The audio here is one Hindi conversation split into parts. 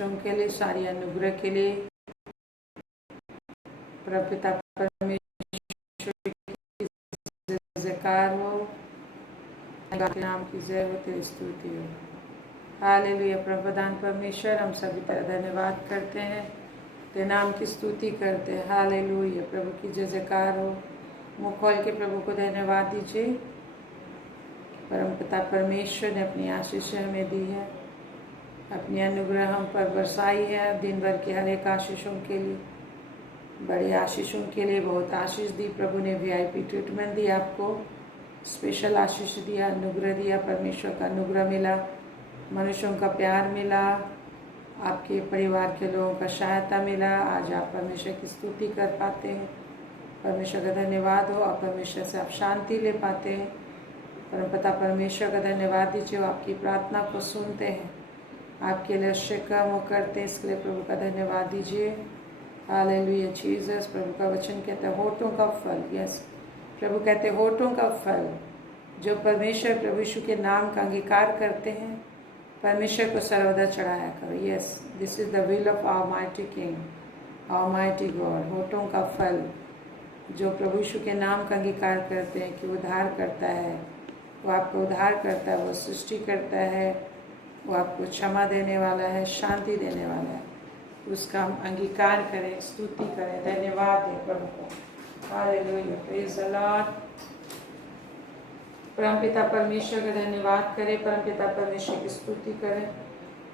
आशीषों के लिए, सारी अनुग्रह के लिए। प्रपिता परमेश्वर की जयकार हो, के नाम की जय हो, तेरी स्तुति हो। हालेलुया। प्रभुदान परमेश्वर, हम सभी तरह धन्यवाद करते हैं, तेरे नाम की स्तुति करते हैं। हालेलुया। प्रभु की जय जयकार हो। मुँह खोल के प्रभु को धन्यवाद दीजिए। परमपिता परमेश्वर ने अपनी आशीष हमें दी है, अपनी अनुग्रह हम पर बरसाई है। दिन भर के हर एक आशीषों के लिए, बड़ी आशीषों के लिए बहुत आशीष दी। प्रभु ने VIP ट्रीटमेंट दी, आपको स्पेशल आशीष दिया, अनुग्रह दिया। परमेश्वर का अनुग्रह मिला, मनुष्यों का प्यार मिला, आपके परिवार के लोगों का सहायता मिला। आज आप परमेश्वर की स्तुति कर पाते हैं, परमेश्वर का धन्यवाद हो। आप परमेश्वर से आप शांति ले पाते हैं। परमपिता परमेश्वर का धन्यवाद दीजिए, वो आपकी प्रार्थना को सुनते हैं, आपके लिए शिकम वो करते हैं। इसके लिए प्रभु का धन्यवाद दीजिए। Hallelujah Jesus. प्रभु का वचन कहता है होठों का फल, यस प्रभु कहते हैं होठों का फल जो परमेश्वर प्रभु यीशु के नाम का अंगीकार करते हैं, परमेश्वर को सर्वदा चढ़ाया करो। Yes, this is the will of our mighty king, our mighty God. होठों का फल जो प्रभु यीशु के नाम का अंगीकार करते हैं कि उद्धार करता है, वो आपको उद्धार करता है, वो सृष्टि करता है, वो आपको क्षमा देने वाला है, शांति देने वाला है। उसका हम अंगीकार करें, स्तुति करें, धन्यवाद दें प्रभु को। Hallelujah, praise the Lord. परमपिता परमेश्वर का धन्यवाद करें, परमपिता परमेश्वर की स्तुति करें।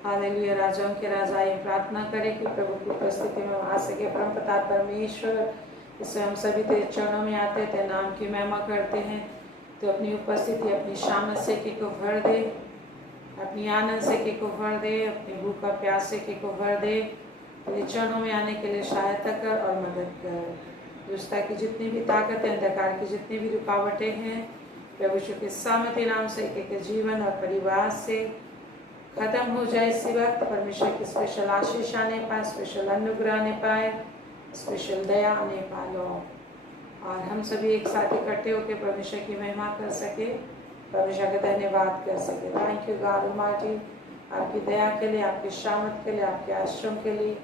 हालेलुया। राजाओं के राजा ये प्रार्थना करें कि प्रभु की उपस्थिति में आ सके। परमपिता परमेश्वर, इससे हम सभी तेरे चरणों में आते हैं, तेरे नाम की महिमा करते हैं। तो अपनी उपस्थिति, अपनी शामत से को भर दे, अपनी आनंद से को भर दे, अपनी भूखा प्यास से को भर दे। तेरे चरणों में आने के लिए सहायता कर और मदद कर। दुष्टता की जितनी भी ताकत है, अंधकार की जितनी भी रुकावटें हैं, प्रभु यीशु के सामर्थ्य नाम से के जीवन और परिवार से खत्म हो जाए। इसी वक्त परमेश्वर की स्पेशल आशीष आने पाए, स्पेशल अनुग्रह आने पाए, स्पेशल दया आने पाए लॉर्ड। और हम सभी एक साथ इकट्ठे होकर परमेश्वर की महिमा कर सके, परमेश्वर का धन्यवाद कर सके। थैंक यू गॉड ऑलमाइटी, आपकी दया के लिए, आपके शामत के लिए, आपके आश्रम के लिए,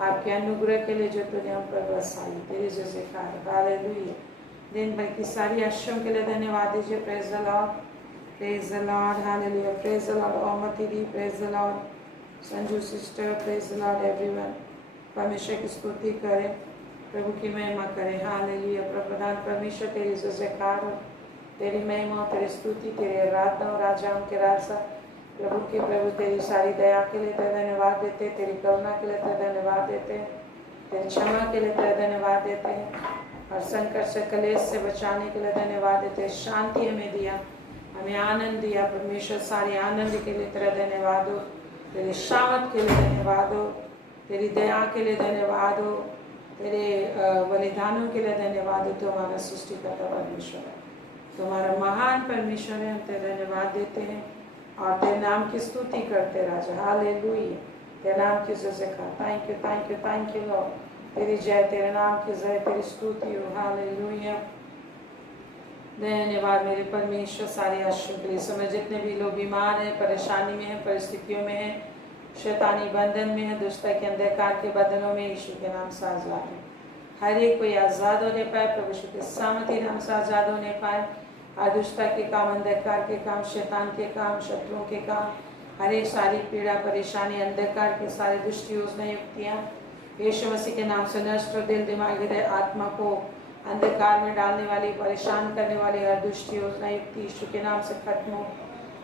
आपके अनुग्रह के लिए जो तूने हम पर बरसाई। तेरी जो ज़िक्र। हालेलुया। दिन भर की सारी आश्रम के लिए धन्यवाद दीजिए। Praise the Lord, praise the Lord. Hallelujah. Praise the Lord Omti the, praise the Lord Sanju sister, praise the Lord everyone. परमेश्वर की स्तुति करें, प्रभु की महिमा करें। हालेलुया। प्रभुदान परमेश्वर तेरी जयकार हो, तेरी महिमा, तेरी स्तुति, तेरी आराधना हो। राजाओं के राजा, प्रभु के प्रभु, तेरी सारी दया के लिए तेरे धन्यवाद देते, तेरी करुणा के लिए तेरे धन्यवाद देते, तेरी क्षमा के लिए तेरे धन्यवाद देते हैं, और संकट से कलेश से बचाने के लिए धन्यवाद देते। शांति हमें दिया, हमें आनंद दिया परमेश्वर, सारे आनंद के लिए तेरा धन्यवाद हो, तेरे शामत के लिए धन्यवाद हो, तेरी दया के लिए धन्यवाद हो, तेरे बलिदानों के लिए धन्यवाद हो। तो हमारा सृष्टिकर्ता परमेश्वर है, तुम्हारा महान परमेश्वर है। हम तेरे धन्यवाद देते हैं और तेरे नाम की स्तुति करते राजा। हालेलुया। तेरे नाम की जयकार। Thank you, thank you, thank you Lord. तेरी जय, तेरे नाम की जय, तेरी स्तुति हो। हालेलुया। धन्यवाद मेरे परमेश्वर। सारे आश्रम के लिए समय, जितने भी लोग बीमार हैं, परेशानी में हैं, परिस्थितियों में हैं, शैतानी बंधन में है, दुष्टता के अंधकार के बंधनों में, यीशु के नाम से आजाद है। हर एक कोई आज़ाद होने पाए, प्रभु यीशु के सामर्थ्य नाम से आज़ाद होने पाए। दुष्टता के काम, अंधकार के काम, शैतान के काम, शत्रुओं के काम, हर एक सारी पीड़ा, परेशानी, अंधकार के सारे दुष्ट योजना युक्तियाँ यीशु मसीह के नाम से नष्ट हो। दिल, दिमाग, हृदय, आत्मा को अंधकार में डालने वाली, परेशान करने वाली हर दुष्ट योजना युक्ति यीशु के नाम से खत्म हो।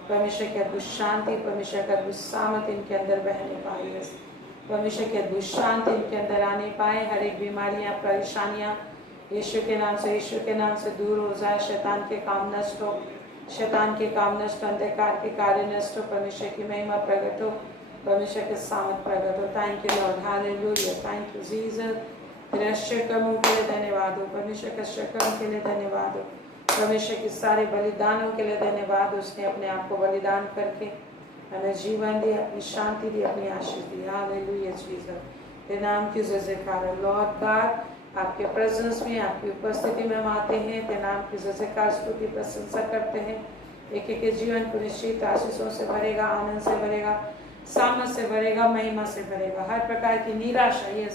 परमेश्वर की अद्भुत शांति, परमेश्वर का अद्भुत सामर्थ इनके अंदर बहने पाए, परमेश्वर की अद्भुत शांति इनके अंदर आने पाए। हर एक बीमारियां, परेशानियां यीशु के नाम से, यीशु के नाम से दूर हो जाए। शैतान के काम नष्ट हो, शैतान के काम नष्ट, अंधकार के कार्य नष्ट हो। परमेश्वर की महिमा प्रकट हो, परमेश्वर के सामर्थ प्रकट हो। Thank you Lord. Hallelujah. Thank you Jesus. तेरे शकर्मों के लिए धन्यवाद हो, परमेश्वर के शकर्म के लिए धन्यवाद हो, परमेश्वर के सारे बलिदानों के लिए धन्यवाद। उसने अपने आप को बलिदान करके हमें जीवन दिया, अपनी शांति दी, अपनी आशीष दी। Hallelujah Jesus. तेरे नाम की जयकार है लॉर्ड गॉड। आपके प्रेजेंस में, आपकी उपस्थिति में हम आते हैं, तेरे नाम की जयकार, स्तुति, प्रशंसा करते हैं। एक एक जीवन को निश्चित आशीषों से भरेगा, आनंद से भरेगा, सामर्थ से भरेगा, महिमा से भरेगा। हर प्रकार की निराशा, ये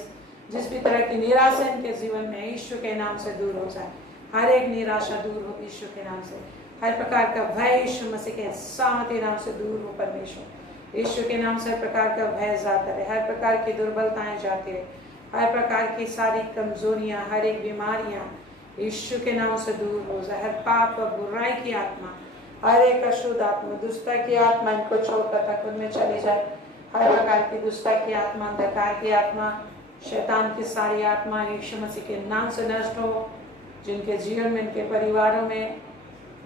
जिस भी तरह की निराशा इनके जीवन में यीशु के नाम से दूर हो जाए। हर एक निराशा दूर हो यीशु के नाम से। हर प्रकार का भय यीशु मसीह के सामर्थ्य नाम से दूर हो परमेश्वर। यीशु के नाम से हर प्रकार का भय जाता रहे, हर प्रकार की दुर्बलताएं जाती रहे, हर प्रकार की सारी कमजोरियां, हर एक बीमारियां यीशु के नाम से दूर हो जाए। हर पाप और बुराई की आत्मा, हर एक अशुद्ध आत्मा, दुष्टता की आत्मा इनको छोड़कर तक उनमें चली जाए। हर प्रकार की दुष्टता की आत्मा, अंधकार की आत्मा, शैतान की सारी आत्मा यीशु मसीह के नाम से नष्ट हो। जिनके जीवन में, इनके परिवारों में,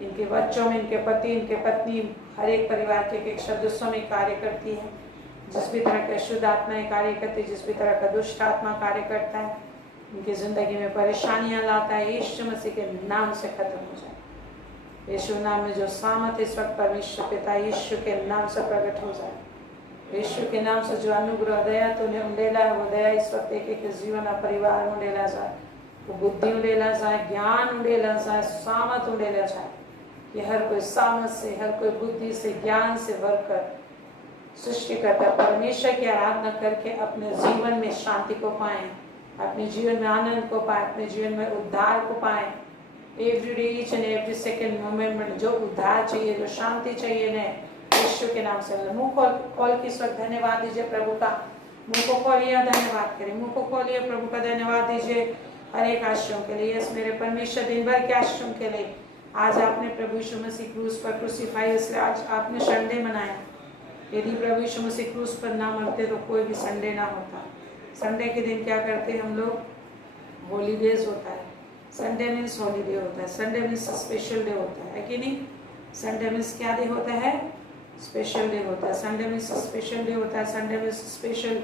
इनके बच्चों में, इनके पति, इनके पत्नी, हर एक परिवार के एक सदस्यों में कार्य करती है। जिस भी तरह के अशुद्ध आत्माएं कार्य करती है, जिस भी तरह का दुष्ट आत्मा कार्य करता है, उनकी जिंदगी में परेशानियां लाता है, यीशु मसीह के नाम से खत्म हो जाए। यीशु नाम में जो सामर्थ इस वक्त परमेश्वर पिता यीशु के नाम से प्रकट हो जाए। यीशु के नाम से जो अनुग्रह दया तो उन्हें उंडेला है, वो दया इस वक्त एक एक जीवन और परिवार में उंडेला जाए, वो बुद्धि उंडेला जाए, ज्ञान उंडेला जाए, सामर्थ उंडेला जाए। कि हर कोई सामर्थ से, हर कोई बुद्धि से, ज्ञान से भरकर सृष्टिकर्ता परमेश्वर की आराधना करके अपने जीवन में शांति को पाएं, अपने जीवन में आनंद को पाएं, अपने जीवन में उद्धार को पाएं। Every day, each and every second moment में जो उद्धार चाहिए, जो शांति चाहिए, ने यीशु के नाम से मुंह खोल के इस वक्त धन्यवाद दीजिए प्रभु का। मुंह को खोलिए, धन्यवाद करें। मुंह को खोलिए, प्रभु का धन्यवाद दीजिए हर एक आश्रम के लिए। यस मेरे परमेश्वर, दिन भर के आश्रम के लिए आज आपने प्रभु यीशु मसीह क्रूस पर क्रूसीफाई, इसलिए आज आपने संडे मनाया। यदि प्रभु यीशु मसीह क्रूस पर ना मरते तो कोई भी संडे ना होता। संडे के दिन क्या करते हम लोग? हॉलीडेज होता है। संडे मीन्स हॉलीडे होता है, संडे मीन्स स्पेशल डे होता है कि नहीं? संडे मीन्स क्या डे होता है? स्पेशल डे होता है। संडे मीन्स स्पेशल डे होता है, संडे मीन्स स्पेशल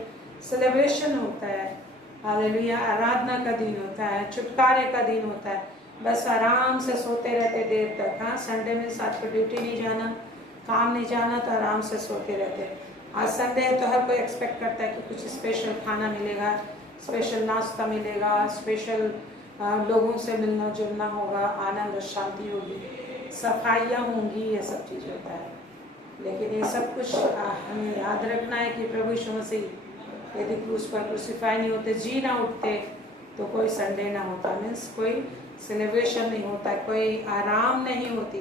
सेलिब्रेशन होता है। हालेलुया, आराधना का दिन होता है, छुटकारे का दिन होता है। बस आराम से सोते रहते देर तक। हाँ, संडे मीन्स आज को ड्यूटी नहीं जाना, काम नहीं जाना, तो आराम से सोते रहते। आज संडे है तो हर कोई एक्सपेक्ट करता है कि कुछ स्पेशल खाना मिलेगा, स्पेशल नाश्ता मिलेगा, स्पेशल लोगों से मिलना जुलना होगा, आनंद और शांति होगी, सफाइयाँ होंगी, ये सब चीज़ होता है। लेकिन ये सब कुछ हमें याद रखना है कि प्रभु यीशु मसीह यदि क्रूस पर क्रूसीफाई नहीं होते, जी ना उठते, तो कोई संडे ना होता, मीन्स कोई सेलिब्रेशन नहीं होता, कोई आराम नहीं होती।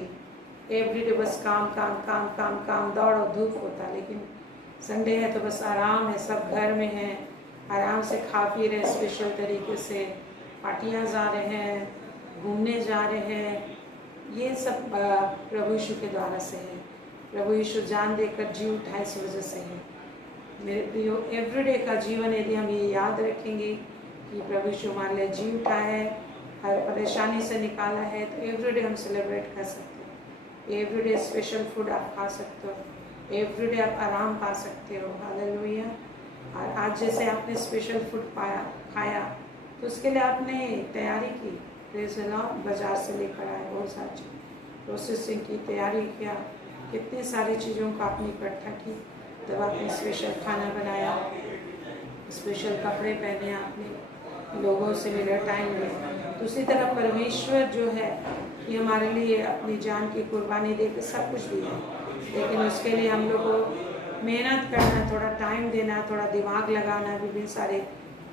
एवरीडे बस काम काम काम काम काम, दौड़ और धूप होता। लेकिन संडे है तो बस आराम है, सब घर में है, आराम से खा पी रहे, स्पेशल तरीके से पार्टियाँ जा रहे हैं, घूमने जा रहे हैं। ये सब प्रभु यीशु के द्वारा से है। प्रभु यीशु जान देकर जी उठा, इस वजह से है। मेरे प्रियो, एवरीडे का जीवन यदि हम ये याद रखेंगे कि प्रभु यीशु हमारे लिए जी उठा है, हर परेशानी से निकाला है, तो एवरीडे हम सेलिब्रेट कर सकते हैं। एवरीडे स्पेशल फूड आप खा सकते हो, एवरीडे आप आराम पा सकते हो। हालेलुया। और आज जैसे आपने स्पेशल फूड खाया तो उसके लिए आपने तैयारी की, प्रेज़ द लॉर्ड, बाजार से लेकर आए, बहुत सारी प्रोसेसिंग की, तैयारी किया, कितनी सारी चीज़ों को आपने इकट्ठा की, तब आपने स्पेशल खाना बनाया, स्पेशल कपड़े पहने, आपने लोगों से मिले, टाइम दिया। तो उसी तरह परमेश्वर जो है कि हमारे लिए अपनी जान की कुर्बानी देकर सब कुछ दिया, लेकिन उसके लिए हम लोग को मेहनत करना, थोड़ा टाइम देना, थोड़ा दिमाग लगाना, विभिन्न सारे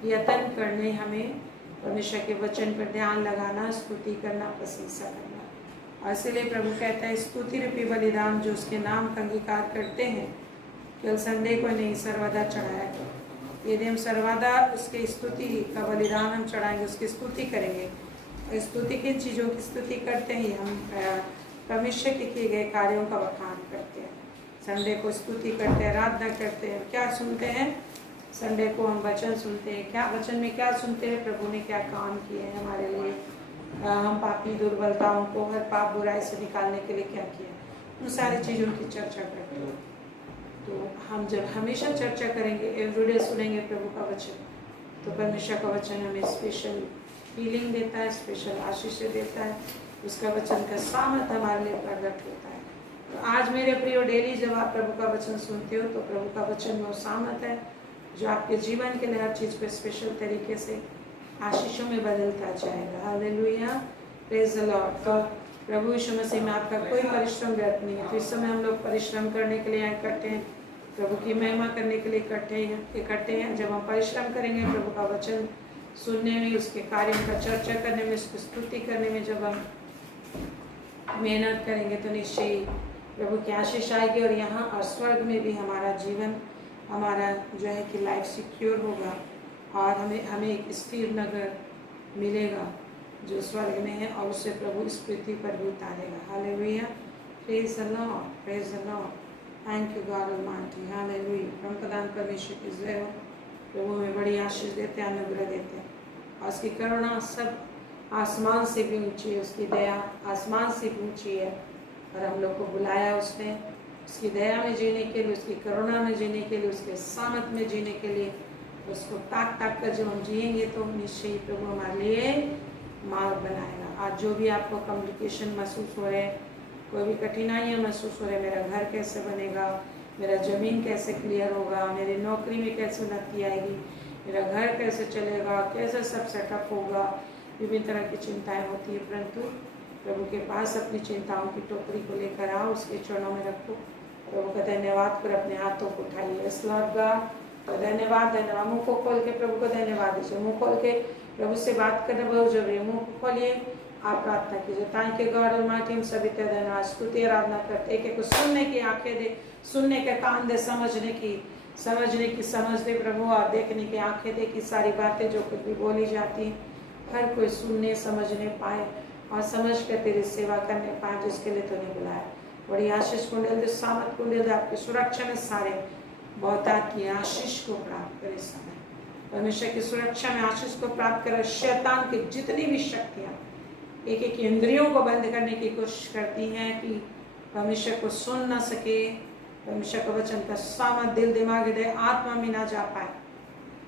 यत्न करने, हमें परमेश्वर के वचन पर ध्यान लगाना, स्तुति करना, प्रशंसा करना। और इसलिए प्रभु कहता है, स्तुति रूपी बलिदान जो उसके नाम का अंगीकार करते हैं, केवल संडे को नहीं, सर्वदा चढ़ाया करो। यदि हम सर्वदा उसके स्तुति का बलिदान हम चढ़ाएंगे, उसकी स्तुति करेंगे, स्तुति किन चीज़ों की स्तुति करते हैं? हम परमेश्वर के किए गए कार्यों का बखान करते हैं। संडे को स्तुति करते हैं, आराधना करते हैं। क्या सुनते हैं? संडे को हम वचन सुनते हैं। क्या वचन में क्या सुनते हैं? प्रभु ने क्या काम किए हैं हमारे लिए, हम पापी दुर्बलताओं को, हर पाप बुराई से निकालने के लिए क्या किया, उन सारी चीज़ों की चर्चा करते हैं। तो हम जब हमेशा चर्चा करेंगे, एवरीडे सुनेंगे प्रभु का वचन, तो परमेश्वर का वचन हमें स्पेशल फीलिंग देता है, स्पेशल आशीष देता है, उसका वचन का सामर्थ हमारे लिए प्रकट होता है। तो आज मेरे प्रियो, डेली जब आप प्रभु का वचन सुनते हो, तो प्रभु का वचन में वो सामर्थ है जो आपके जीवन के लिए हर चीज़ को स्पेशल तरीके से आशीषों में बदलता जाएगा। Hallelujah, praise the Lord. तो प्रभु यीशु मसीह में आपका कोई परिश्रम व्यर्थ नहीं है। तो इस समय हम लोग परिश्रम करने के लिए इकट्ठे हैं, प्रभु की महिमा करने के लिए इकट्ठे हैं। जब हम परिश्रम करेंगे प्रभु का वचन सुनने में, उसके कार्यों का चर्चा करने में, उसकी स्तुति करने में, जब हम मेहनत करेंगे तो निश्चय प्रभु की आशीष आएगी और यहाँ और स्वर्ग में भी हमारा जीवन, हमारा जो है कि लाइफ सिक्योर होगा और हमें एक स्थिर नगर मिलेगा जो स्वर्ग में है और उससे प्रभु इस पृथ्वी पर भी उतारेगा। Hallelujah, praise the Lord, praise the Lord, thank you God almighty, hallelujah. परम प्रधान परमेश्वर की जय हो। प्रभु में बड़ी आशीष देते हैं, अनुग्रह देते हैं और उसकी करुणा सब आसमान से भी ऊंची है, उसकी दया आसमान से भी ऊंची है और हम लोग को बुलाया उसने उसकी दया में जीने के लिए, उसकी करुणा में जीने के लिए, उसके सामत में जीने के लिए। उसको ताक ताक कर जब हम जिएंगे तो निश्चय ही प्रभु हमारे लिए मार्ग बनाएगा। आज जो भी आपको कम्युनिकेशन महसूस हो रहे हैं, कोई भी कठिनाइयाँ महसूस हो रहे, मेरा घर कैसे बनेगा, मेरा ज़मीन कैसे क्लियर होगा, मेरी नौकरी में कैसे उन्नति आएगी, मेरा घर कैसे चलेगा, कैसे सब सेटअप होगा, विभिन्न तरह की चिंताएं होती है, परंतु प्रभु के पास अपनी चिंताओं की टोकरी को लेकर आओ, उसके चरणों में रखो। प्रभु का धन्यवाद कर अपने हाथों को उठाइए। इस लॉर्ड गॉड तो धन्यवाद, धन्यवाद। मुँह को खोल के प्रभु को धन्यवाद दीजिए। मुँह खोल के प्रभु से बात करना बहुत जरूरी है। मुँह को खोलिए, आप प्रार्थना कीजिए। थैंक यू गॉड ऑलमाइटी, हम सभी तेरा धन्यवाद स्तुति आराधना करते। एक एक को सुनने की आंखें दे, सुनने के कान दे, समझने की समझ दे प्रभु, और देखने की आंखें दे कि सारी बातें जो कुछ भी बोली जाती हर कोई सुनने समझने पाए और समझ कर तेरी सेवा करने पाए जिसके लिए तूने बुलाया। बड़ी आशीष कुंडल दे, सामत कुंडल दे, आपकी सुरक्षा में सारे बहुतायत की आशीष को प्राप्त करे। समय परमेश्वर की सुरक्षा में आशीष को प्राप्त करे। शैतान की जितनी भी शक्तियाँ एक एक इंद्रियों को बंद करने की कोशिश करती हैं कि परमेश्वर को सुन न सके, परमेश्वर के वचन का सामत दिल दिमाग हृदय आत्मा में ना जा पाए,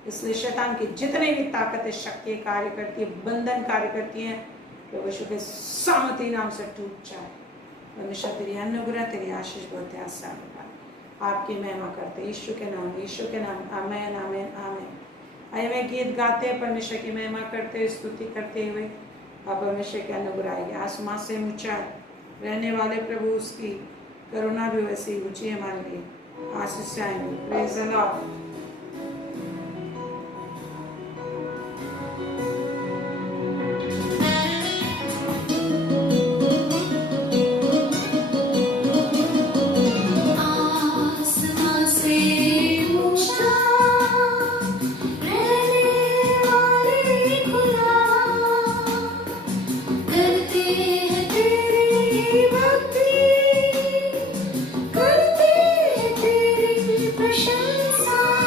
इसलिए शैतान की जितनी भी ताकतें शक्तियाँ कार्य करती है, बंधन कार्य करती हैं, परमेश्वर के सामर्थी नाम से टूट जाए। परमेश्वर तेरी अनुग्रह, तेरी आशीष बहुत आसान होगा। आपकी महिमा करते यीशु के नाम, यीशु के नाम, आमेन आमेन आमेन। आइए मैं गीत गाते हैं, परमेश्वर की महिमा करते हुए, स्तुति करते हुए, और परमेश्वर के अनुग्रह आएगी। आसमान से ऊंचा रहने वाले प्रभु, उसकी करुणा भी वैसी ऊंची है हमारे लिए। आशीष आएंगे। Praise the Lord. प्रशंसा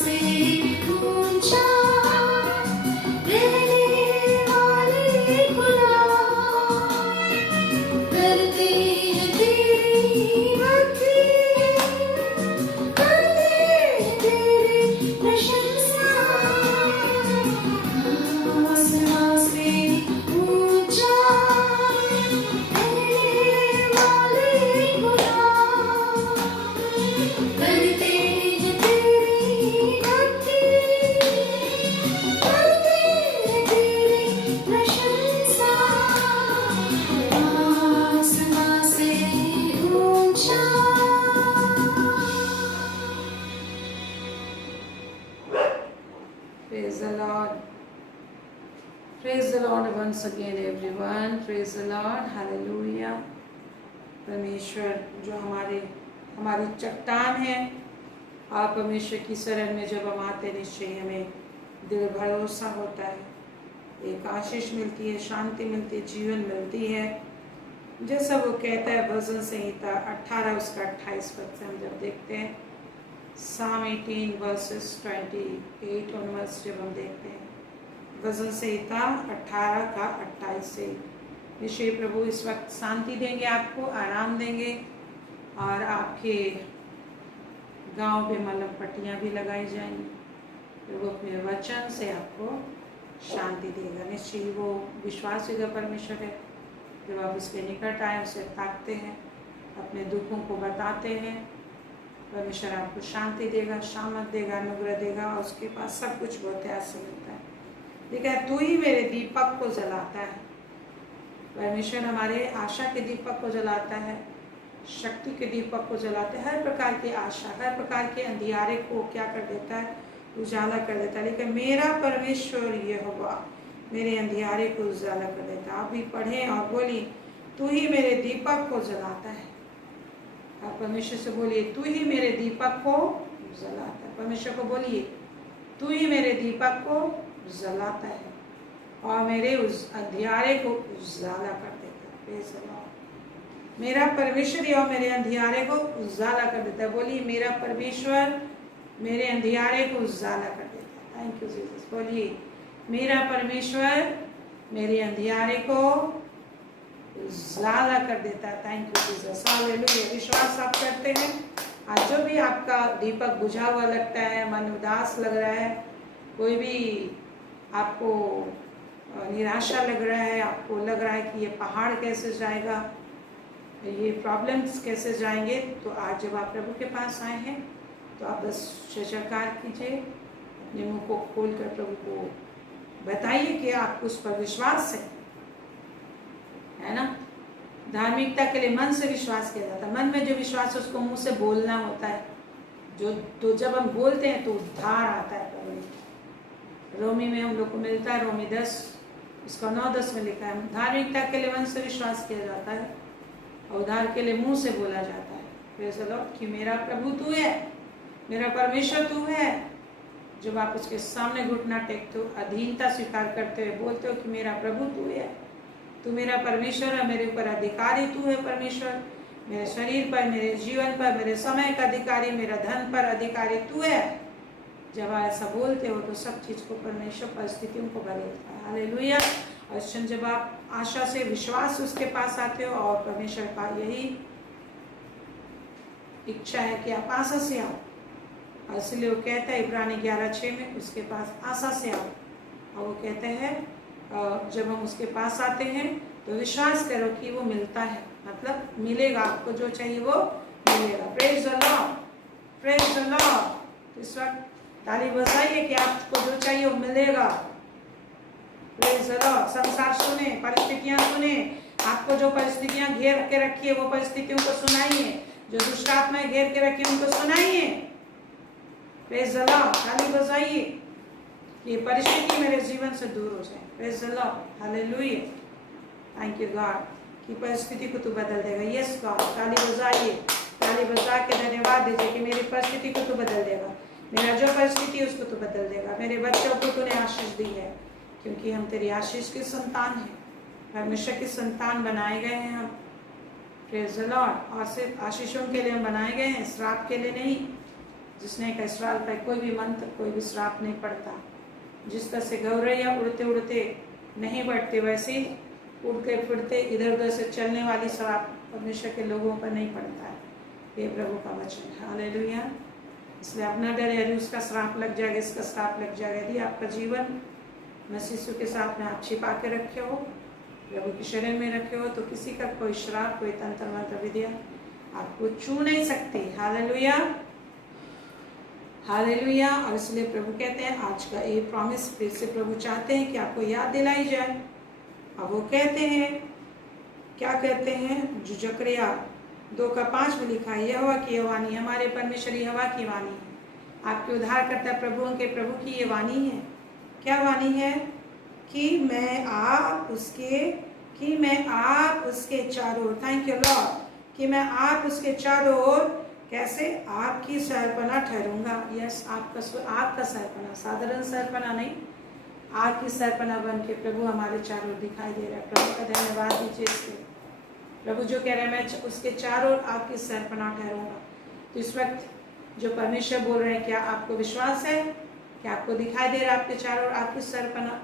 से ऊंचा रहने वाले खुदा, करते हैं तेरी भक्ति, करते हैं तेरी प्रशंसा। आसमां से ऊंचा रहने वाले खुदा, करते हैं तेरी भक्ति, करते हैं तेरी प्रशंसा। आसमां से ऊंचा। Praise the Lord. Praise the Lord once again everyone. Praise the Lord. Hallelujah. परमेश्वर जो हमारी चट्टान है, आप परमेश्वर की शरण में जब हम आते निश्चय हमें दिल भरोसा होता है, एक आशीष मिलती है, शांति मिलती है, जीवन मिलती है। जैसा वो कहता है भजन संहिता 18 उसका 28 पद से हम जब देखते हैं, Psalm 18 verses 28 onwards जब हम देखते हैं, भजन संहिता 18 का 28 से, निश्चय प्रभु इस वक्त शांति देंगे, आपको आराम देंगे और आपके गांव पे मलम पट्टियाँ भी लगाई जाएंगी। प्रभु अपने वचन से आपको शांति देगा। निश्चय वो विश्वासयोग्य परमेश्वर है। जब आप उसके निकट आए, उसे ताकते हैं, अपने दुखों को बताते हैं, परमेश्वर आपको शांति देगा, शामत देगा, अनुग्रह देगा और उसके पास सब कुछ बहुत ऐसे मिलता है। देखा, तू ही मेरे दीपक को जलाता है। परमेश्वर हमारे आशा के दीपक को जलाता है, शक्ति के दीपक को जलाता है। हर प्रकार की आशा, हर प्रकार के अंधियारे को क्या कर देता है, उजाला कर देता है। लेकिन मेरा परमेश्वर यहोवा मेरे अंधियारे को उजाला कर देता है। आप भी पढ़ें और बोलिए, तू ही मेरे दीपक को जलाता है। आप परमेश्वर से बोलिए, तू ही मेरे दीपक को जलाता है। परमेश्वर को बोलिए, तू ही मेरे दीपक को जलाता है और मेरे उस अंधियारे को उजाला कर देता है। मेरा परमेश्वर यह मेरे अंधियारे को उजाला कर देता है। बोलिए, मेरा परमेश्वर मेरे अंधियारे को उजाला कर देता है। Thank you Jesus. बोलिए, मेरा परमेश्वर मेरे अंधियारे को उजाला कर देता है। Thank you Jesus. हालेलुया। विश्वास आप करते हैं? आज जो भी आपका दीपक बुझा हुआ लगता है, मन उदास लग रहा है, कोई भी आपको निराशा लग रहा है, आपको लग रहा है कि ये पहाड़ कैसे जाएगा, ये प्रॉब्लम्स कैसे जाएंगे, तो आज जब आप प्रभु के पास आए हैं तो आप बस जयकार कीजिए, अपने मुंह को खोल कर प्रभु को बताइए कि आपको उस पर विश्वास है ना। धार्मिकता के लिए मन से विश्वास किया जाता है। मन में जो विश्वास है उसको मुंह से बोलना होता है। तो जब हम बोलते हैं तो उद्धार आता है। रोमी में हम लोग को मिलता है, रोमी 10 इसका 9-10 में लिखा है, धार्मिकता के लिए मन से विश्वास किया जाता है और उद्धार के लिए मुंह से बोला जाता है। प्रेज़ द लॉर्ड कि मेरा प्रभु तू है, मेरा परमेश्वर तू है। जब आप उसके सामने घुटना टेकते हो, अधीनता स्वीकार करते हुए बोलते हो कि मेरा प्रभु तू है, तू मेरा परमेश्वर है, मेरे ऊपर अधिकारी तू है परमेश्वर, मेरे शरीर पर, मेरे जीवन पर, मेरे समय का अधिकारी, मेरा धन पर अधिकारी तू है। जब आप ऐसा बोलते हो तो सब चीज को परमेश्वर परिस्थितियों को बदलता है। हालेलुया। और जब आप आशा से विश्वास उसके पास आते हो और परमेश्वर का यही इच्छा है कि आप आशा से आओ, इसलिए वो कहता है इब्रानी 11:6 में उसके पास आशा से आओ। और वो कहते हैं जब हम उसके पास आते हैं तो विश्वास करो कि वो मिलता है, मतलब मिलेगा, आपको जो चाहिए वो मिलेगा। Praise the Lord, praise the Lord. इस वक्त ताली बजाइए कि आपको जो चाहिए वो मिलेगा। Praise the Lord. संसार सुने, परिस्थितियां सुने, आपको जो परिस्थितियां घेर के रखी है वो परिस्थितियों को सुनाइए, जो दुष्ट आत्माएं घेर के रखी उनको सुनाइए। Praise the Lord. ताली बजाइए कि परिस्थिति मेरे जीवन से दूर हो जाए। Praise the Lord. Hallelujah. Thank you God कि परिस्थिति को तू बदल देगा। Yes God. ताली बजाइए, ताली बजा के धन्यवाद दीजिए कि मेरी परिस्थिति को तू बदल देगा, मेरा जो परिस्थिति है उसको तू बदल देगा। मेरे बच्चों को तूने आशीष दी है क्योंकि हम तेरी आशीष के संतान हैं, परमेश्वर के संतान बनाए गए हैं हम। Praise the Lord. और सिर्फ आशीषों के लिए हम बनाए गए हैं, श्राप के लिए नहीं। जिसने कहा इसराइल पर कोई भी मंत्र, कोई भी श्राप नहीं पड़ता। जिस तरह से गौरैया उड़ते उड़ते नहीं बढ़ते, वैसे ही उड़ते फिरते इधर उधर से चलने वाली श्राप परमेश्वर के लोगों पर नहीं पड़ता है। ये प्रभु का वचन है। हालेलुया। इसलिए अपना डर, यदि उसका श्राप लग जाएगा, इसका श्राप लग जाएगा। यदि आपका जीवन मसीह के साथ में आप छिपा के रखे हो, प्रभु के शरण में रखे हो, तो किसी का कोई श्राप, कोई तंत्र मंत्र विद्या आपको छू नहीं सकती। Hallelujah, hallelujah. और इसलिए प्रभु कहते हैं आज का ये प्रॉमिस फिर से प्रभु चाहते हैं कि आपको याद दिलाई जाए। अब वो कहते हैं, क्या कहते हैं, जो जकरिया 2:5 में लिखा है, यहोवा की ये वाणी, हमारे परमेश्वर यहोवा की वाणी है, आपके उद्धारकर्ता प्रभुओं के प्रभु की ये वाणी है। क्या वाणी है? कि मैं आप उसके चारों ओर, थैंक यू लॉर्ड, कि मैं आप उसके चारों ओर कैसे आपकी सरपना ठहरूंगा। यस, आपका सरपना, साधारण सरपना नहीं, आपकी सरपना बन के प्रभु हमारे चारों ओर दिखाई दे रहा है। प्रभु का धन्यवाद दीजिए इसके। प्रभु जो कह रहे हैं, मैं उसके चारों ओर आपकी सरपना ठहरूंगा। तो इस वक्त जो परमेश्वर बोल रहे हैं, क्या आपको विश्वास है? क्या आपको दिखाई दे रहा है आपके चारों ओर आपकी सरपना?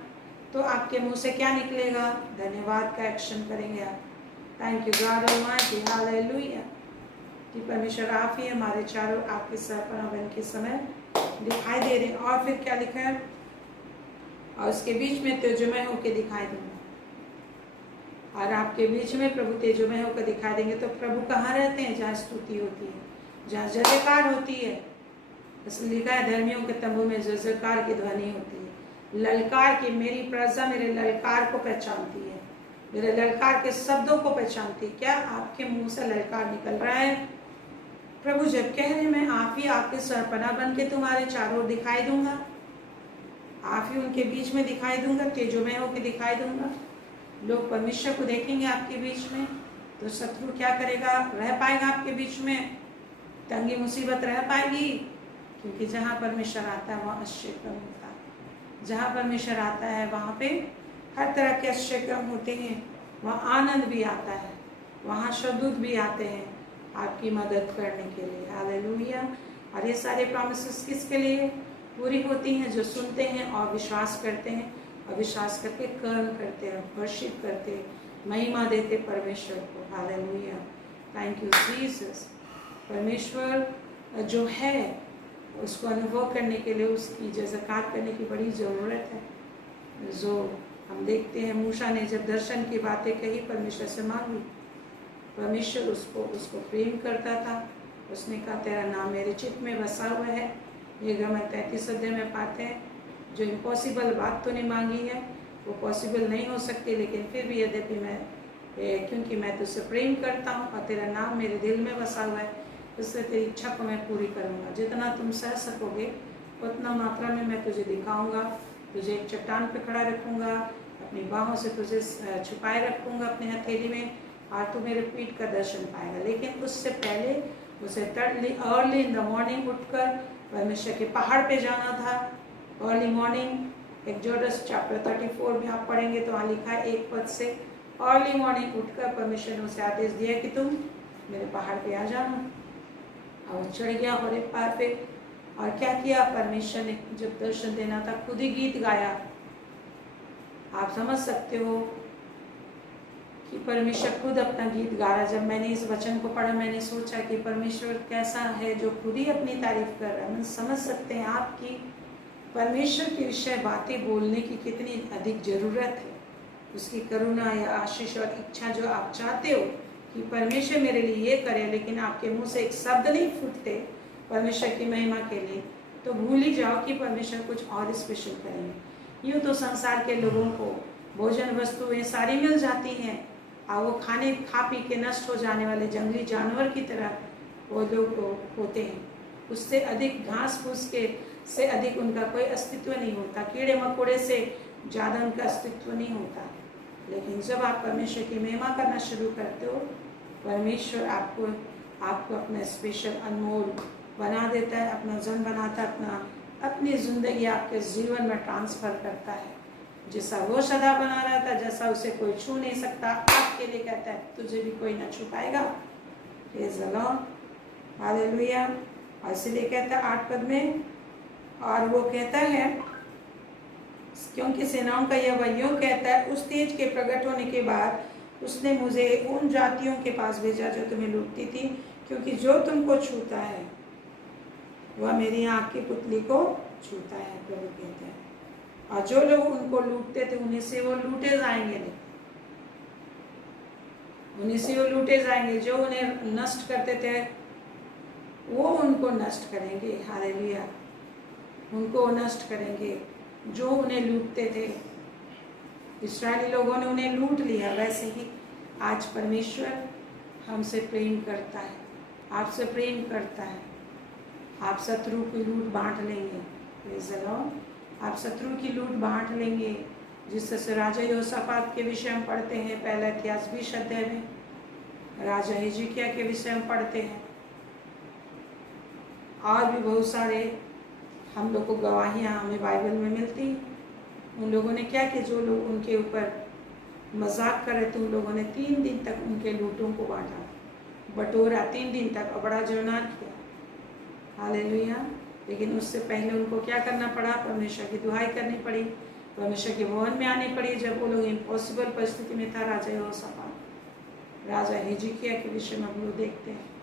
तो आपके मुंह से क्या निकलेगा? धन्यवाद का एक्शन करेंगे आप। Thank you God almighty, hallelujah. कि परमेश्वर आप ही हमारे चारों आपके सरपना बन के समय दिखाई दे रहे। और फिर क्या लिखा है? और उसके बीच में तेजोमय होकर दिखाई दूंगा। और आपके बीच में प्रभु तेजोमय होकर दिखाई देंगे। तो प्रभु कहाँ रहते हैं? जहाँ स्तुति होती है, जहाँ जयकार होती है। इसलिए लिखा है, धर्मियों के तंबू में जयकार की ध्वनि होती है, ललकार की। मेरी प्रजा मेरे ललकार को पहचानती है, मेरे ललकार के शब्दों को पहचानती है। क्या आपके मुंह से ललकार निकल रहा है? प्रभु जब कह रहे, मैं आप ही आपके सरपना बन के तुम्हारे चारों ओर दिखाई दूंगा, आप ही उनके बीच में दिखाई दूंगा, तेजोमय होकर दिखाई दूंगा। लोग परमेश्वर को देखेंगे आपके बीच में, तो शत्रु क्या करेगा? रह पाएगा आपके बीच में? तंगी मुसीबत रह पाएगी? क्योंकि जहाँ परमेश्वर आता है वहाँ आश्चर्य होता है। जहाँ परमेश्वर आता है वहाँ पे हर तरह के आश्चर्य होते हैं। वहाँ आनंद भी आता है, वहाँ शब्दूत भी आते हैं आपकी मदद करने के लिए। हालेलुया। और ये सारे प्रॉमिसेस किसके लिए पूरी होती हैं? जो सुनते हैं और विश्वास करते हैं, और विश्वास करके कर्म करते हैं, वर्शिप करते हैं, महिमा देते परमेश्वर को। Hallelujah, thank you Jesus. परमेश्वर जो है उसको अनुभव करने के लिए उसकी जज़कार करने की बड़ी ज़रूरत है। जो हम देखते हैं, मूसा ने जब दर्शन की बातें कही, परमेश्वर से मांगी, परमेश्वर उसको प्रेम करता था। उसने कहा, तेरा नाम मेरे चित्त में बसा हुआ है। ये गमन 33 अध्याय में पाते हैं। जो इम्पॉसिबल बात तो नहीं मांगी है, वो पॉसिबल नहीं हो सकती, लेकिन फिर भी यद्यपि क्योंकि मैं तुझसे प्रेम करता हूँ और तेरा नाम मेरे दिल में बसा हुआ है, इससे तेरी इच्छा को मैं पूरी करूँगा। जितना तुम सह सकोगे उतना मात्रा में मैं तुझे दिखाऊंगा। तुझे एक चट्टान पे खड़ा रखूँगा, अपनी बाहों से तुझे छुपाए रखूँगा अपने हथेली में, और तू मेरे पीठ का दर्शन पाएगा। लेकिन उससे पहले उसे अर्ली इन द मॉर्निंग उठकर परमेश्वर के पहाड़ पे जाना था। अर्ली मॉर्निंग, एक्सोडस चैप्टर 34 में आप पढ़ेंगे तो वहाँ लिखा है 1 पद से, अर्ली मॉर्निंग उठकर परमेश्वर ने उसे आदेश दिया कि तुम मेरे पहाड़ पे आ जाना। और वो चढ़ गया होरेब पहाड़ पे। और क्या किया? परमेश्वर ने जब दर्शन देना था खुद ही गीत गाया। आप समझ सकते हो कि परमेश्वर खुद अपना गीत गा रहा है। जब मैंने इस वचन को पढ़ा, मैंने सोचा कि परमेश्वर कैसा है जो खुद ही अपनी तारीफ कर रहा है। मैं समझ सकते हैं आपकी परमेश्वर के विषय बातें बोलने की कितनी अधिक ज़रूरत है। उसकी करुणा या आशीष और इच्छा जो आप चाहते हो कि परमेश्वर मेरे लिए ये करे, लेकिन आपके मुंह से एक शब्द नहीं फूटते परमेश्वर की महिमा के लिए, तो भूल ही जाओ कि परमेश्वर कुछ और स्पेशल करेंगे। यूँ तो संसार के लोगों को भोजन वस्तुएं सारी मिल जाती हैं, और वो खा पी के नष्ट हो जाने वाले जंगली जानवर की तरह वो लोग होते हैं। उससे अधिक घास फूस के से अधिक उनका कोई अस्तित्व नहीं होता। कीड़े मकोड़े से ज़्यादा उनका अस्तित्व नहीं होता। लेकिन जब आप परमेश्वर की महिमा करना शुरू करते हो, परमेश्वर आपको अपना स्पेशल अनमोल बना देता है, अपना जन बनाता है, अपनी ज़िंदगी आपके जीवन में ट्रांसफ़र करता है। जैसा वो सदा बना रहता है, जैसा उसे कोई छू नहीं सकता, आपके लिए कहता है तुझे भी कोई ना छू पाएगा। Praise the Lord, hallelujah. इसलिए कहता है 8 पद में, और वो कहता है क्योंकि सेनाओं का यह यूं कहता है, उस तेज के प्रकट होने के बाद उसने मुझे उन जातियों के पास भेजा जो तुम्हें लूटती थी, क्योंकि जो तुमको छूता है वह मेरी आँख की पुतली को छूता है, प्रभु कहते हैं। और जो लोग उनको लूटते थे उन्हीं से वो लूटे जाएंगे, नहीं उन्हीं से वो लूटे जाएंगे। जो उन्हें नष्ट करते थे वो उनको नष्ट करेंगे। हालेलुया, उनको नष्ट करेंगे जो उन्हें लूटते थे। इस्राएली लोगों ने उन्हें लूट लिया, वैसे ही आज परमेश्वर हमसे प्रेम करता है, आपसे प्रेम करता है। आप शत्रु की लूट बांट लेंगे, प्रेज़ द लॉर्ड, आप शत्रु की लूट बांट लेंगे। जिस तरह से राजा यहोशापात के विषय में पढ़ते हैं पहला इतिहास 20 अध्याय में, राजा हिजकिय्याह के विषय में पढ़ते हैं, और भी बहुत सारे हम लोग को गवाहियाँ हमें बाइबल में मिलती। उन लोगों ने क्या किया, जो लोग उनके ऊपर मजाक कर रहे थे उन लोगों ने 3 दिन तक उनके लूटों को बांटा, बटोरा 3 दिन तक, और बड़ा जुर्माना किया। हालेलुया। लेकिन उससे पहले उनको क्या करना पड़ा, परमेश्वर की दुहाई करनी पड़ी, परमेश्वर के भवन में आनी पड़ी। जब वो लोग इम्पॉसिबल परिस्थिति में था, राजा यहोशापात, राजा हिजकिय्याह के विषय में हम लोग देखते हैं।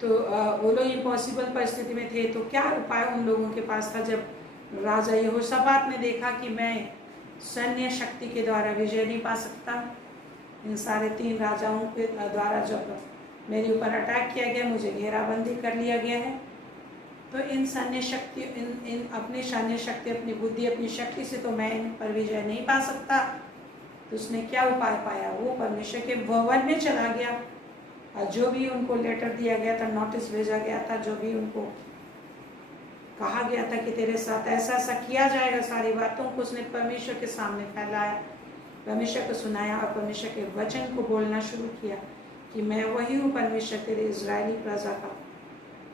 तो वो लोग इम्पॉसिबल परिस्थिति में थे, तो क्या उपाय उन लोगों के पास था। जब राजा यहोशापात ने देखा कि मैं सैन्य शक्ति के द्वारा विजय नहीं पा सकता, इन सारे 3 राजाओं के द्वारा जब मेरे ऊपर अटैक किया गया, मुझे घेराबंदी कर लिया गया है, तो इन सैन्य शक्ति इन अपनी सैन्य शक्ति, अपनी बुद्धि, अपनी शक्ति से तो मैं इन पर विजय नहीं पा सकता। तो उसने क्या उपाय पाया, वो परमेश्वर के भवन में चला गया, और जो भी उनको लेटर दिया गया था, नोटिस भेजा गया था, जो भी उनको कहा गया था कि तेरे साथ ऐसा ऐसा किया जाएगा, सारी बातों को उसने परमेश्वर के सामने फैलाया, परमेश्वर को सुनाया, और परमेश्वर के वचन को बोलना शुरू किया कि मैं वही हूँ परमेश्वर, तेरे इजरायली प्रजा का,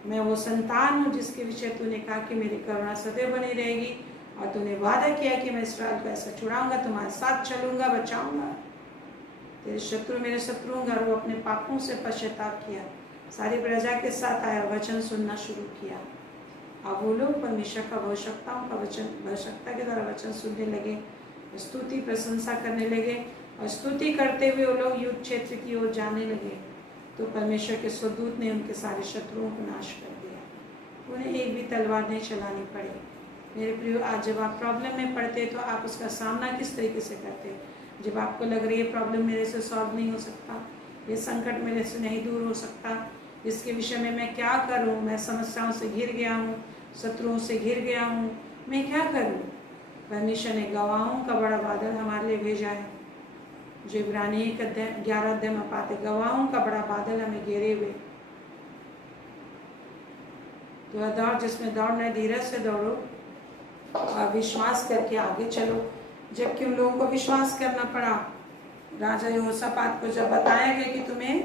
मैं वो संतान हूँ जिसके विषय तूने कहा कि मेरी करुणा सदैव बनी रहेगी, और तूने वादा किया कि मैं इस्राएल को ऐसा छुड़ाऊंगा, तुम्हारे साथ चलूंगा, बचाऊंगा। तेरे शत्रु मेरे शत्रु होंगे। और वो अपने पापों से पश्चाताप किया, सारी प्रजा के साथ आया, वचन सुनना शुरू किया। अब वो लोग परमेश्वर का भविष्यवक्ताओं का वचन, भविष्यवक्ता के द्वारा वचन सुनने लगे, स्तुति प्रशंसा करने लगे, और स्तुति करते हुए वो लोग युद्ध क्षेत्र की ओर जाने लगे। तो परमेश्वर के स्वदूत ने उनके सारे शत्रुओं को नाश कर दिया, उन्हें एक भी तलवार नहीं चलानी पड़ी। मेरे प्रियो, आज जब आप प्रॉब्लम में पड़ते तो आप उसका सामना किस तरीके से करते। जब आपको लग रही है प्रॉब्लम मेरे से सॉल्व नहीं हो सकता, ये संकट मेरे से नहीं दूर हो सकता, इसके विषय में मैं क्या करूं, मैं समस्याओं से घिर गया हूं, शत्रुओं से घिर गया हूं, मैं क्या करूं। परमेश्वर ने गवाहों का बड़ा बादल हमारे लिए भेजा है, जो इब्रानी 11 अध्याय में पाते, गवाहों का बड़ा बादल हमें घेरे हुए। तो दौड़ जिसमें दौड़ना है, धीरज से दौड़ो और विश्वास करके आगे चलो। जबकि उन लोगों को विश्वास करना पड़ा। राजा यहोशापात को जब बताया गया कि तुम्हें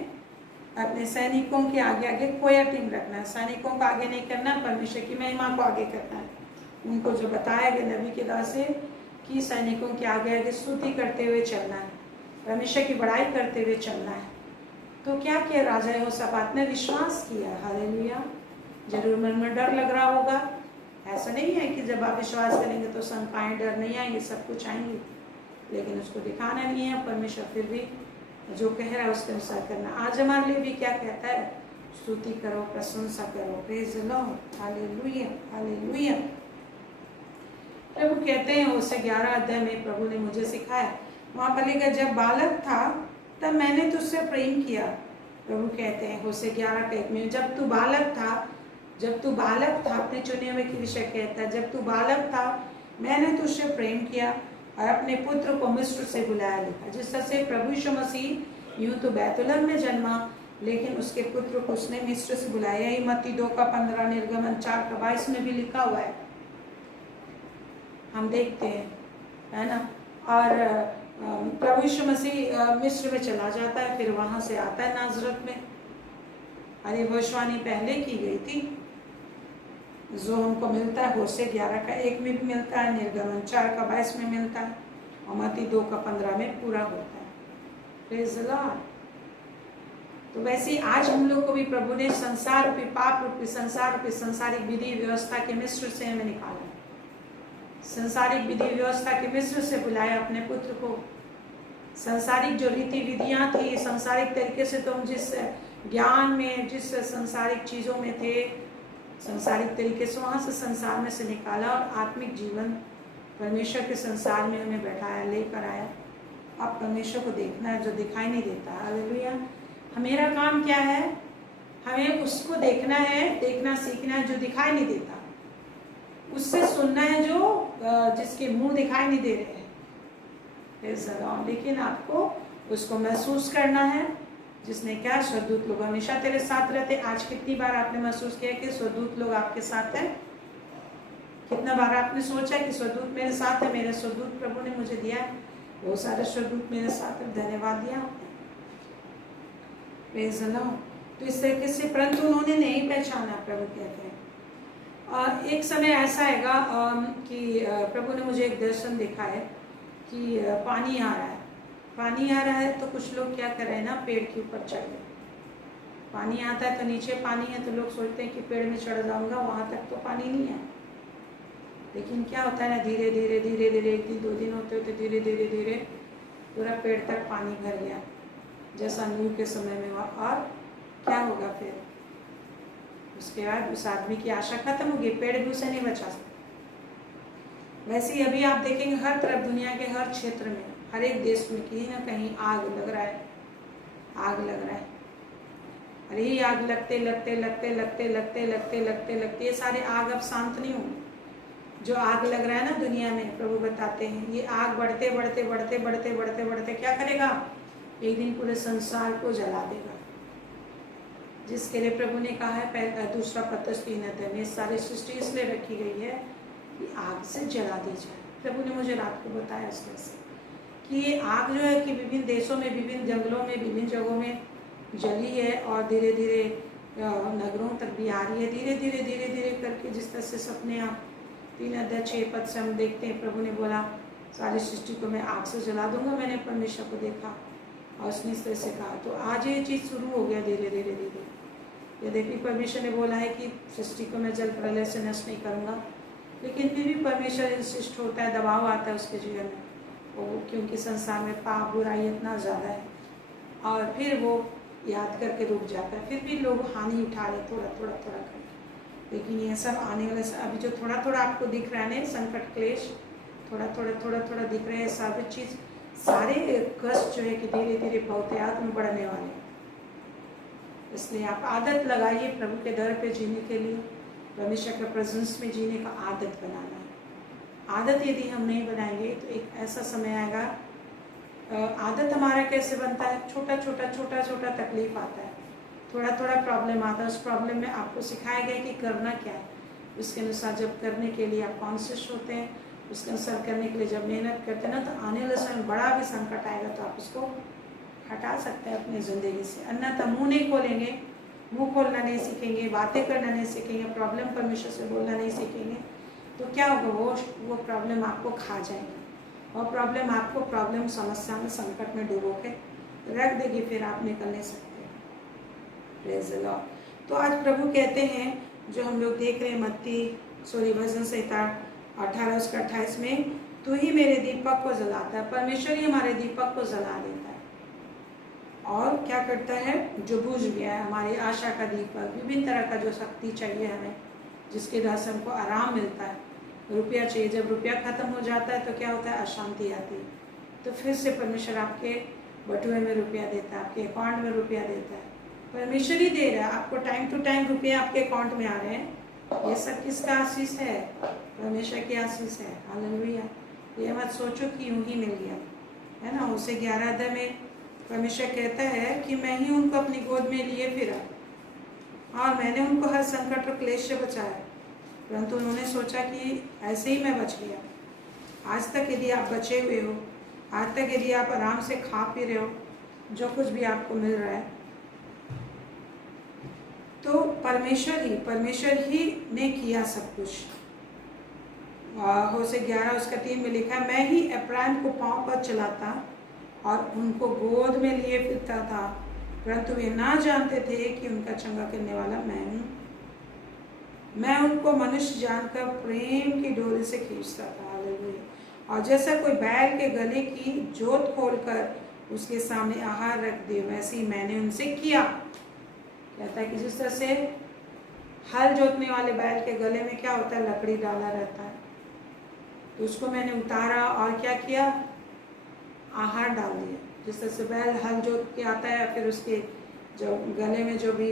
अपने सैनिकों के आगे आगे कोई टीम रखना है, सैनिकों को आगे नहीं करना, परमेश्वर की महिमा को आगे करना है। उनको जो बताया गया नबी के द्वारा से कि सैनिकों के आगे आगे स्तुति करते हुए चलना है, परमेश्वर की बड़ाई करते हुए चलना है। तो क्या किया राजा यहोशापात ने, विश्वास किया। हालेलुया। जरूर मन में डर लग रहा होगा, ऐसा नहीं है कि जब आप विश्वास करेंगे तो शंकाएं, डर नहीं आएंगे, सब कुछ आएंगी, लेकिन उसको दिखाना नहीं है। परमेश्वर फिर भी जो कह रहा है उसके अनुसार करना। आज हमारे लिए भी क्या कहता है, स्तुति करो, प्रशंसा करो, praise the Lord, hallelujah, hallelujah. प्रभु कहते हैं होशे 11 अध्याय में, प्रभु ने मुझे सिखाया, वहाँ पर लिखा, जब बालक था तब मैंने तुझसे प्रेम किया। प्रभु कहते हैं होशे 11:1 में, जब तू बालक था, जब तू बालक था, अपने चुने हुए के विषय कहता है, जब तू बालक था मैंने तुझसे प्रेम किया और अपने पुत्र को मिस्र से बुलाया। लिखा जिस तरह से प्रभु यीशु मसीह यूं तो बैतुलहम में जन्मा, लेकिन उसके पुत्र को उसने मिस्र से बुलाया। ही मत्ती 2:15, निर्गमन 4:22 में भी लिखा हुआ है, हम देखते हैं, है ना। और प्रभु यीशु मसीह मिस्र में चला जाता है, फिर वहां से आता है नाजरत में। अरे भविष्यवाणी पहले की गई थी, जो हमको मिलता है होशे 11:1 में भी मिलता है, निर्गमन 4:22 में मिलता है, और मत्ती 2:15 में पूरा होता है। Praise the Lord. तो वैसे ही आज हम लोग को भी प्रभु ने संसार रूपी पाप रूपी संसार रूपी सांसारिक विधि व्यवस्था के मिस्र से हमें निकाला, संसारिक विधि व्यवस्था के मिस्र से बुलाया अपने पुत्र को। संसारिक जो रीति विधियां थी, सांसारिक तरीके से तुम जिस ज्ञान में, जिस सांसारिक चीजों में थे, सांसारिक तरीके से वहां से संसार में से निकाला और आत्मिक जीवन परमेश्वर के संसार में हमें बैठाया, लेकर आया। अब परमेश्वर को देखना है जो दिखाई नहीं देता। हालेलुया। मेरा काम क्या है? हमें उसको देखना है, देखना सीखना है जो दिखाई नहीं देता, उससे सुनना है जो जिसके मुंह दिखाई नहीं दे रहे हैं। लेकिन आपको उसको महसूस करना है, जिसने क्या, स्वर्गदूत लोग हमेशा तेरे साथ रहते। आज कितनी बार आपने महसूस किया कि स्वर्गदूत लोग आपके साथ हैं? कितना बार आपने सोचा कि स्वर्गदूत मेरे साथ है, मेरे स्वर्गदूत प्रभु ने मुझे दिया है, बहुत सारे स्वर्गदूत मेरे साथ है, धन्यवाद दिया आपने। Praise the Lord. तो इस तरीके से, परंतु उन्होंने नहीं पहचाना, प्रभु कहते हैं। और एक समय ऐसा आएगा कि प्रभु ने मुझे एक दर्शन दिखा है कि पानी आ रहा है, पानी आ रहा है तो कुछ लोग क्या कर रहे हैं ना, पेड़ के ऊपर चढ़ गए। पानी आता है तो नीचे पानी है, तो लोग सोचते हैं कि पेड़ में चढ़ जाऊंगा, वहां तक तो पानी नहीं है। लेकिन क्या होता है ना, धीरे धीरे धीरे धीरे, एक दिन 2 दिन होते होते धीरे धीरे धीरे पूरा पेड़ तक पानी भर गया, जैसा नूह के समय में हुआ। और क्या होगा फिर? उसके बाद उस आदमी की आशा खत्म होगी, पेड़ भी उसे नहीं बचा सकता। वैसे ही अभी आप देखेंगे हर तरफ, दुनिया के हर क्षेत्र में, हर एक देश में कहीं ना कहीं आग लग रहा है, आग लग रहा है। अरे ये आग लगते लगते लगते लगते लगते लगते लगते लगते ये सारे आग अब शांत नहीं होंगे। जो आग लग रहा है ना दुनिया में, प्रभु बताते हैं, ये आग बढ़ते बढ़ते बढ़ते बढ़ते बढ़ते बढ़ते क्या करेगा? एक दिन पूरे संसार को जला देगा। जिसके लिए प्रभु ने कहा है, पहला दूसरा पत्रस 3 में, सारी सृष्टि इसलिए रखी गई है कि आग से जला दी जाए। प्रभु ने मुझे रात को बताया इसमें से कि ये आग जो है कि विभिन्न देशों में, विभिन्न जंगलों में, विभिन्न जगहों में जली है और धीरे धीरे नगरों तक भी आ रही है, धीरे धीरे धीरे धीरे करके। जिस तरह से सपने आप 3:6 से हम देखते हैं, प्रभु ने बोला सारी सृष्टि को मैं आग से जला दूंगा। मैंने परमेश्वर को देखा और उसने इस तरह से कहा। तो आज ये चीज़ शुरू हो गया धीरे धीरे धीरे। यद्यपि परमेश्वर ने बोला है कि सृष्टि को मैं जल प्रलय से नष्ट नहीं करूँगा, लेकिन फिर भी परमेश्वर इंसिस्ट होता है, दबाव आता है उसके जीवन में, वो क्योंकि संसार में पाप बुराई इतना ज़्यादा है। और फिर वो याद करके रुक जाता है, फिर भी लोग हानि उठा रहे थोड़ा थोड़ा थोड़ा करके। लेकिन ये सब आने वाले अभी जो थोड़ा थोड़ा आपको दिख रहा है ना, संकट क्लेश थोड़ा थोड़ा थोड़ा थोड़ा दिख रहे हैं, सब चीज़ सारे कष्ट जो है कि धीरे धीरे बहुतायत में बढ़ने वाले हैं। इसलिए आप आदत लगाइए प्रभु के दर पे जीने के लिए, परमेश्वर के प्रेजेंस में जीने का आदत बनाना है। आदत यदि हम नहीं बनाएंगे तो एक ऐसा समय आएगा, आदत हमारा कैसे बनता है? छोटा छोटा छोटा छोटा तकलीफ आता है, थोड़ा थोड़ा प्रॉब्लम आता है, उस प्रॉब्लम में आपको सिखाया गया कि करना क्या है। उसके अनुसार जब करने के लिए आप कॉन्शियस होते हैं, उसके अनुसार करने के लिए जब मेहनत करते हैं ना, तो आने वाले समय बड़ा भी संकट आएगा तो आप उसको हटा सकते हैं अपनी ज़िंदगी से। अन्यथा मुंह नहीं खोलेंगे, मुंह खोलना नहीं सीखेंगे, बातें करना नहीं सीखेंगे, प्रॉब्लम परमेश्वर से बोलना नहीं सीखेंगे, तो क्या होगा? वो प्रॉब्लम आपको खा जाएगी और प्रॉब्लम आपको प्रॉब्लम समस्या में संकट में डूबो के रख देगी, फिर आप निकल नहीं सकते। Praise the Lord. तो आज प्रभु कहते हैं, जो हम लोग देख रहे हैं मत्ती भजन संहिता 18:28 में, तू ही मेरे दीपक को जलाता है। परमेश्वर ही हमारे दीपक को जला देता है और क्या करता है? जो बुझ गया है हमारी आशा का दीपक, विभिन्न तरह का जो शक्ति चाहिए हमें, जिसके द्वारा से हमको आराम मिलता है। रुपया चाहिए, जब रुपया खत्म हो जाता है तो क्या होता है? अशांति आती है। तो फिर से परमेश्वर आपके बटुए में रुपया देता है, आपके अकाउंट में रुपया देता है। परमेश्वर ही दे रहा है आपको, टाइम टू टाइम रुपया आपके अकाउंट में आ रहे हैं। ये सब किसका आशीष है? परमेश्वर की आशीष है। हालेलुया। ये मत सोचो कि यूं ही मिल गया, है ना। उसे 11 में परमेश्वर कहता है कि मैं ही उनको अपनी गोद में लिए फिरा और मैंने उनको हर संकट और क्लेश से बचाया, परंतु उन्होंने सोचा कि ऐसे ही मैं बच गया। आज तक यदि आप बचे हुए हो, आज तक यदि आप आराम से खा पी रहे हो, जो कुछ भी आपको मिल रहा है, तो परमेश्वर ही ने किया सब कुछ। होशे 11:3 में लिखा है, मैं ही अब्राहम को पांव पर चलाता और उनको गोद में लिए फिरता था परंतु वे ना जानते थे कि उनका चंगा करने वाला मैं हूँ। मैं उनको मनुष्य जानकर प्रेम की डोरी से खींचता था। हालेलुया। और जैसा कोई बैल के गले की जोत खोलकर उसके सामने आहार रख दे, वैसे ही मैंने उनसे किया। कहता है कि जिस तरह से हल जोतने वाले बैल के गले में क्या होता है, लकड़ी डाला रहता है, तो उसको मैंने उतारा और क्या किया, आहार डाल दिया। जिस तरह से बैल हल जोत के आता है, फिर उसके जो गले में जो भी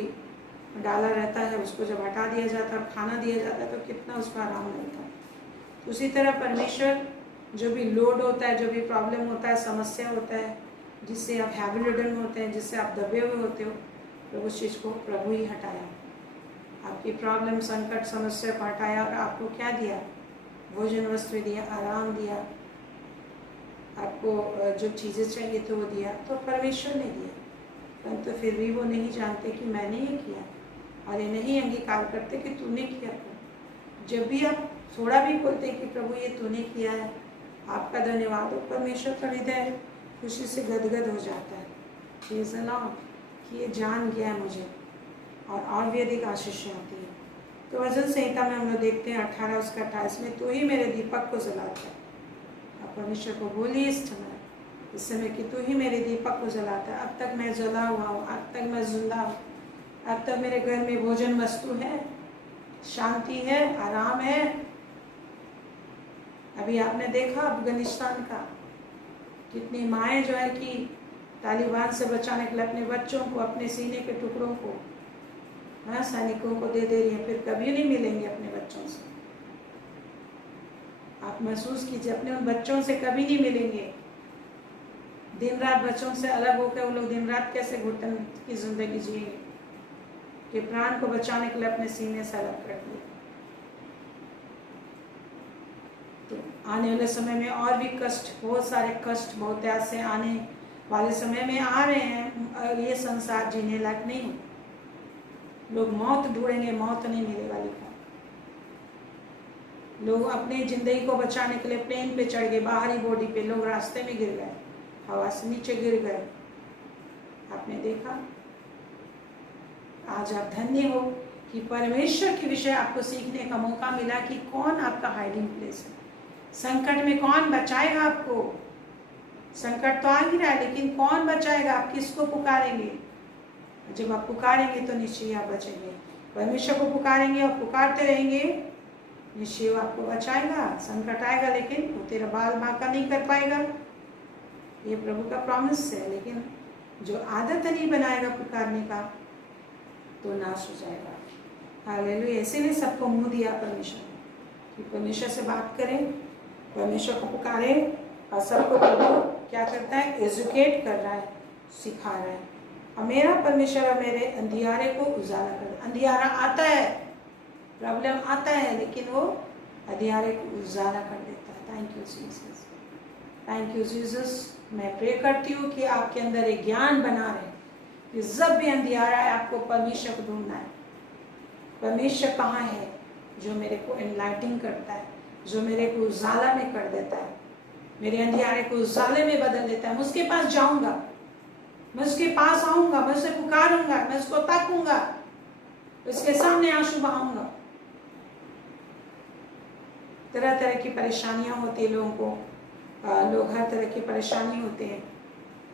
डाला रहता है उसको जब हटा दिया जाता है और खाना दिया जाता है तो कितना उसको आराम मिलता है। उसी तरह परमेश्वर जो भी लोड होता है, जो भी प्रॉब्लम होता है, समस्या होता है, जिससे आप हैवी रिडन होते हैं, जिससे आप दबे हुए होते हो, तो उस चीज़ को प्रभु ही हटाया। आपकी प्रॉब्लम, संकट, समस्या को हटाया और आपको क्या दिया, भोजन वस्त्र दिया, आराम दिया, आपको जो चीज़ें चाहिए तो वो दिया, तो परमेश्वर ने दिया। परंतु तो फिर भी वो नहीं जानते कि मैंने ये किया, और ये नहीं अंगीकार करते कि तूने किया। जब भी आप थोड़ा भी बोलते हैं कि प्रभु ये तूने किया है, आपका धन्यवाद हो, परमेश्वर का हृदय खुशी से गदगद हो जाता है कि ये जान गया है मुझे, और भी अधिक आशीष आती है। तो वचन संहिता में हम लोग देखते हैं 18 उसका 28 में, तू ही मेरे दीपक को जलाता है। आप परमेश्वर को बोलिए इस समय कि तू ही मेरे दीपक को जलाता है। अब तक मैं जला हुआ हूँ, अब तक मैं जिंदा हूँ, अब तक मेरे घर में भोजन वस्तु है, शांति है, आराम है। अभी आपने देखा अफगानिस्तान का, कितनी माएँ जो है कि तालिबान से बचाने के लिए अपने बच्चों को, अपने सीने के टुकड़ों को सैनिकों को दे रही है, फिर कभी नहीं मिलेंगे अपने बच्चों से। आप महसूस कीजिए, अपने उन बच्चों से कभी नहीं मिलेंगे। दिन रात बच्चों से अलग होकर वो लोग दिन रात कैसे घुटन की जिंदगी जिएंगे, कि प्राण को बचाने के लिए अपने सीने से अलग कर दिए। तो आने वाले समय में और भी कष्ट, बहुत सारे कष्ट, बहुत ऐसे आने वाले समय में आ रहे हैं। ये संसार जीने लायक नहीं, लोग मौत ढूंढेंगे, मौत नहीं मिलेगा लिखा। लोग अपनी जिंदगी को बचाने के लिए प्लेन पे चढ़ गए, बाहरी बॉडी पे, लोग रास्ते में गिर गए, हवा से नीचे गिर गए। आपने देखा। आज आप धन्य हो कि परमेश्वर के विषय आपको सीखने का मौका मिला कि कौन आपका हाइडिंग प्लेस है। संकट में कौन बचाएगा आपको। संकट तो आ ही रहा है, लेकिन कौन बचाएगा, आप किसको पुकारेंगे। जब आप पुकारेंगे तो निश्चय आप बचेंगे। परमेश्वर को पुकारेंगे और पुकारते रहेंगे, निश्चय वो आपको बचाएगा। संकट आएगा लेकिन वो तेरा बाल बांका नहीं कर पाएगा, ये प्रभु का प्रॉमिस है। लेकिन जो आदत नहीं बनाएगा पुकारने का तो नाश हो जाएगा। हालेलुया। इसीलिए सबको मुंह दिया परमेश्वर कि परमेश्वर से बात करें, परमेश्वर को पुकारें, और सबको प्रभु क्या करता है, एजुकेट कर रहा है, सिखा रहा है। और मेरा परमेश्वर और मेरे अंधियारे को उजाला कर। अंधियारा आता है, प्रॉब्लम आता है, लेकिन वो अंधियारे को उजाला कर देता है। Thank you Jesus, thank you Jesus. मैं प्रे करती हूँ कि आपके अंदर एक ज्ञान बना रहे कि जब भी अंधियारा है आपको परमेश्वर को ढूंढना है। परमेश्वर कहाँ है जो मेरे को एनलाइटिंग करता है, जो मेरे को उजाला में कर देता है, मेरे अंधियारे को उजाले में बदल देता है। मैं उसके पास जाऊंगा, मैं उसके पास आऊंगा, मैं उसे पुकारूंगा, मैं उसको ताकूंगा, उसके सामने आंसू बहाऊंगा। तरह तरह की परेशानियां होती है लोगों को, लोग हर तरह की परेशानी होते हैं,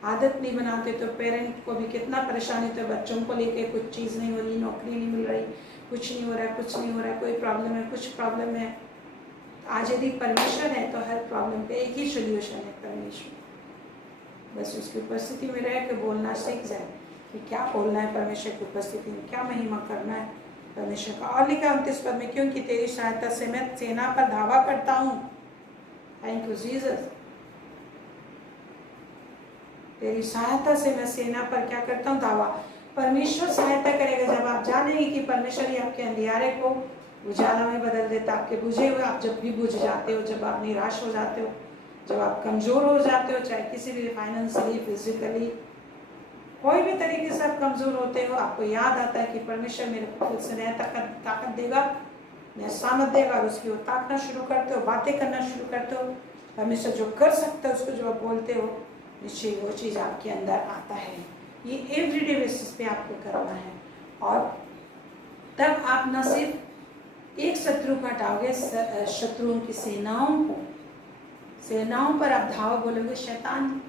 आदत नहीं बनाते। तो पेरेंट को भी कितना परेशानी होता है, बच्चों को लेके कुछ चीज़ नहीं हो रही, नौकरी नहीं मिल रही, कुछ नहीं हो रहा है, कुछ नहीं हो रहा है, कोई प्रॉब्लम है, कुछ प्रॉब्लम है। आज यदि परमेश्वर है तो हर प्रॉब्लम पे एक ही सोल्यूशन है, परमेश्वर। बस उसकी उपस्थिति में रह के बोलना सीख जाए कि क्या बोलना है परमेश्वर की उपस्थिति में, क्या महिमा करना है परमेश्वर का। और लिखा 29 पद में, क्योंकि तेरी सहायता से मैं सेना पर धावा करता हूँ। Thank you Jesus. तेरी सहायता से मैं सेना पर क्या करता हूँ, धावा। परमेश्वर सहायता करेगा जब आप जानेंगे कि परमेश्वर ही आपके अंधियारे को उजाला में बदल देता। आपके बुझे हुए, आप जब भी बुझ जाते हो, जब आप निराश हो जाते हो, जब आप कमजोर हो जाते हो, चाहे किसी भी फाइनेंशियली, फिजिकली, कोई भी तरीके से आप कमजोर होते हो, आपको याद आता है कि परमेश्वर मेरे को खुद से नया ताकत देगा, नया सामर्थ देगा, और उसकी वो ताकना शुरू करते हो, बातें करना शुरू करते हो। परमेश्वर जो कर सकता है उसको जो आप बोलते हो, निश्चय वो चीज़ आपके अंदर आता है। ये एवरीडे बेसिस पे आपको करना है। और तब आप न सिर्फ एक शत्रु को हटाओगे, शत्रुओं की सेनाओं पर आप धावा बोलोगे। शैतान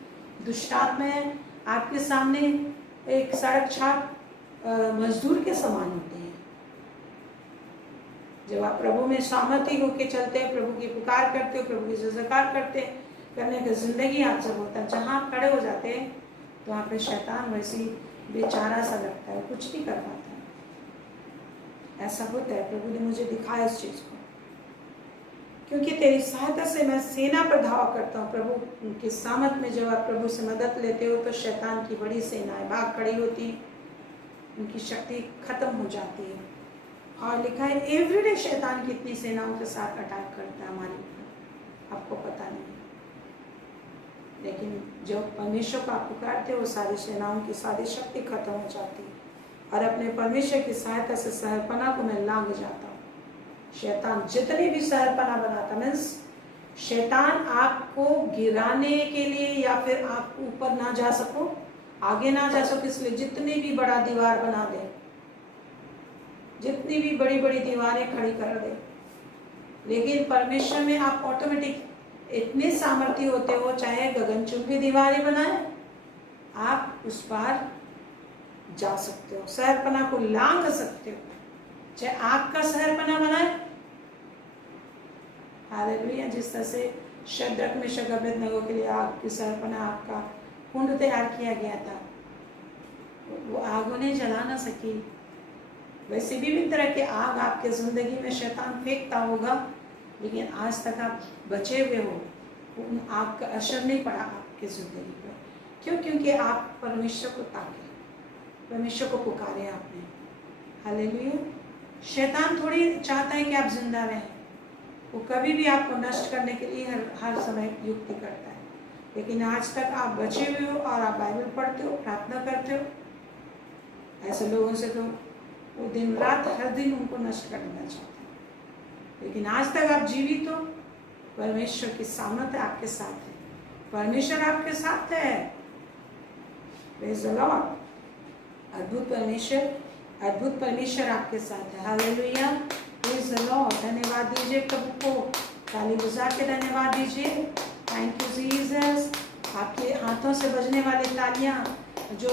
दुष्टात्माएं आपके सामने एक सड़क छाप मजदूर के समान होते हैं। जब आप प्रभु में सामर्थ्य होके चलते हैं, प्रभु की पुकार करते हो, प्रभु की जयकार करने का जिंदगी आप जब होता है, जहाँ आप खड़े हो जाते हैं तो वहाँ पे शैतान वैसे ही बेचारा सा लगता है, कुछ नहीं कर पाता। ऐसा होता है, प्रभु ने मुझे दिखाया इस चीज को। क्योंकि तेरी सहायता से मैं सेना पर धावा करता हूँ। प्रभु की सामत में जब आप प्रभु से मदद लेते हो तो शैतान की बड़ी सेनाएं भाग खड़ी होती, उनकी शक्ति खत्म हो जाती है। और लिखा है एवरीडे शैतान कितनी सेनाओं के साथ अटैक करता है हमारे ऊपर, आपको पता नहीं। लेकिन जब परमेश्वर को आप पुकारते हो, सारी सेनाओं की सारी शक्ति खत्म हो जाती है। और अपने परमेश्वर की सहायता से सहरपना को मैं लांघ जाता हूँ। शैतान जितने भी सहरपना बनाता, मीन्स शैतान आपको गिराने के लिए या फिर आप ऊपर ना जा सको, आगे ना जा सको, इसलिए जितनी भी बड़ा दीवार बना दे, जितनी भी बड़ी बड़ी दीवारें खड़ी कर दे, लेकिन परमेश्वर में आप ऑटोमेटिक इतने सामर्थ्य होते हो, चाहे गगनचुंबी दीवारें बनाए, आप उस पार जा सकते हो, सहरपना को लांघ सकते हो। चाहे आग का सहरपना बनाए, हालेलुया। जिस तरह से शद्रक मेशक अबेदनगो के लिए आग की सहरपना, आग का कुंड तैयार किया गया था, वो आग उन्हें जला ना सकी। वैसे विभिन्न तरह के आग आपके जिंदगी में शैतान फेंकता होगा, लेकिन आज तक आप बचे हुए हो, उन आग का असर नहीं पड़ा आपके जिंदगी पर। क्यों? क्योंकि आप परमेश्वर को ताके, परमेश्वर को पुकारे आपने। हालेलुया। शैतान थोड़ी चाहता है कि आप जिंदा रहें, वो कभी भी आपको नष्ट करने के लिए हर समय युक्ति करता है। लेकिन आज तक आप बचे हुए हो और आप बाइबल पढ़ते हो, प्रार्थना करते हो। ऐसे लोगों से तो वो दिन रात हर दिन उनको नष्ट करना चाहते हैं, लेकिन आज तक आप जीवित हो। परमेश्वर की सामर्थ्य आपके साथ है, परमेश्वर आपके साथ है। Praise the Lord. अद्भुत परमेश्वर आपके साथ है। हालेलुया। Praise the Lord. धन्यवाद दीजिए प्रभु को, ताली बजा के धन्यवाद दीजिए। Thank you Jesus. आपके हाथों से बजने वाली तालियां, जो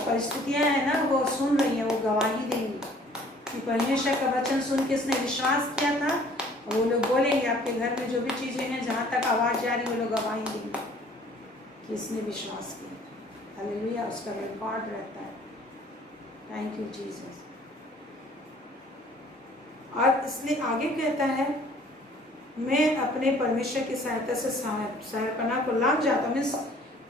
परिस्थितियां हैं ना, वो सुन रही हैं, वो गवाही देंगी कि परमेश्वर का वचन सुन के इसने विश्वास किया था। वो लोग बोलेंगे आपके घर में जो भी चीजें हैं, जहाँ तक आवाज जा रही, वो लोग गवाही देंगे कि इसने विश्वास किया। हालेलुया। उसका रिकॉर्ड रहता है। Thank you Jesus. और इसलिए आगे कहता है, मैं अपने परमेश्वर की सहायता से सहरपना को लांघ जाता हूँ।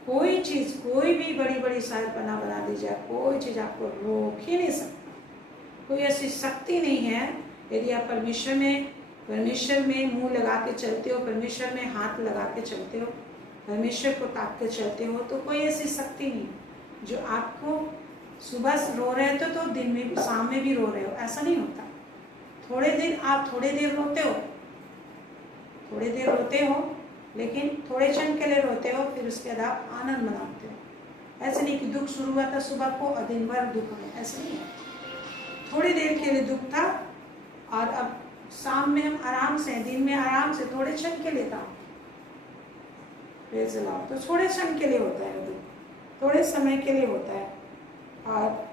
कोई चीज, कोई भी बड़ी बड़ी सहरपना बना दी जाए, कोई चीज आपको रोक ही नहीं सकता। कोई ऐसी शक्ति नहीं है। यदि आप परमेश्वर में मुंह लगा के चलते हो, परमेश्वर में हाथ लगा के चलते हो, परमेश्वर को ताक के चलते हो, तो कोई ऐसी शक्ति नहीं जो आपको सुबह रो रहे थे तो दिन में शाम में भी रो रहे हो, ऐसा नहीं होता। थोड़े देर रोते हो, लेकिन थोड़े क्षण के लिए रोते हो, फिर उसके बाद आप आनंद मनाते हो। ऐसे नहीं कि दुख शुरू हुआ था सुबह को और दिन भर दुख है, ऐसा नहीं है। थोड़ी देर के लिए दुख था और अब शाम में हम आराम से, दिन में आराम से, थोड़े क्षण के लिए था। तो थोड़े क्षण के लिए होता है दुख, थोड़े समय के लिए होता है। और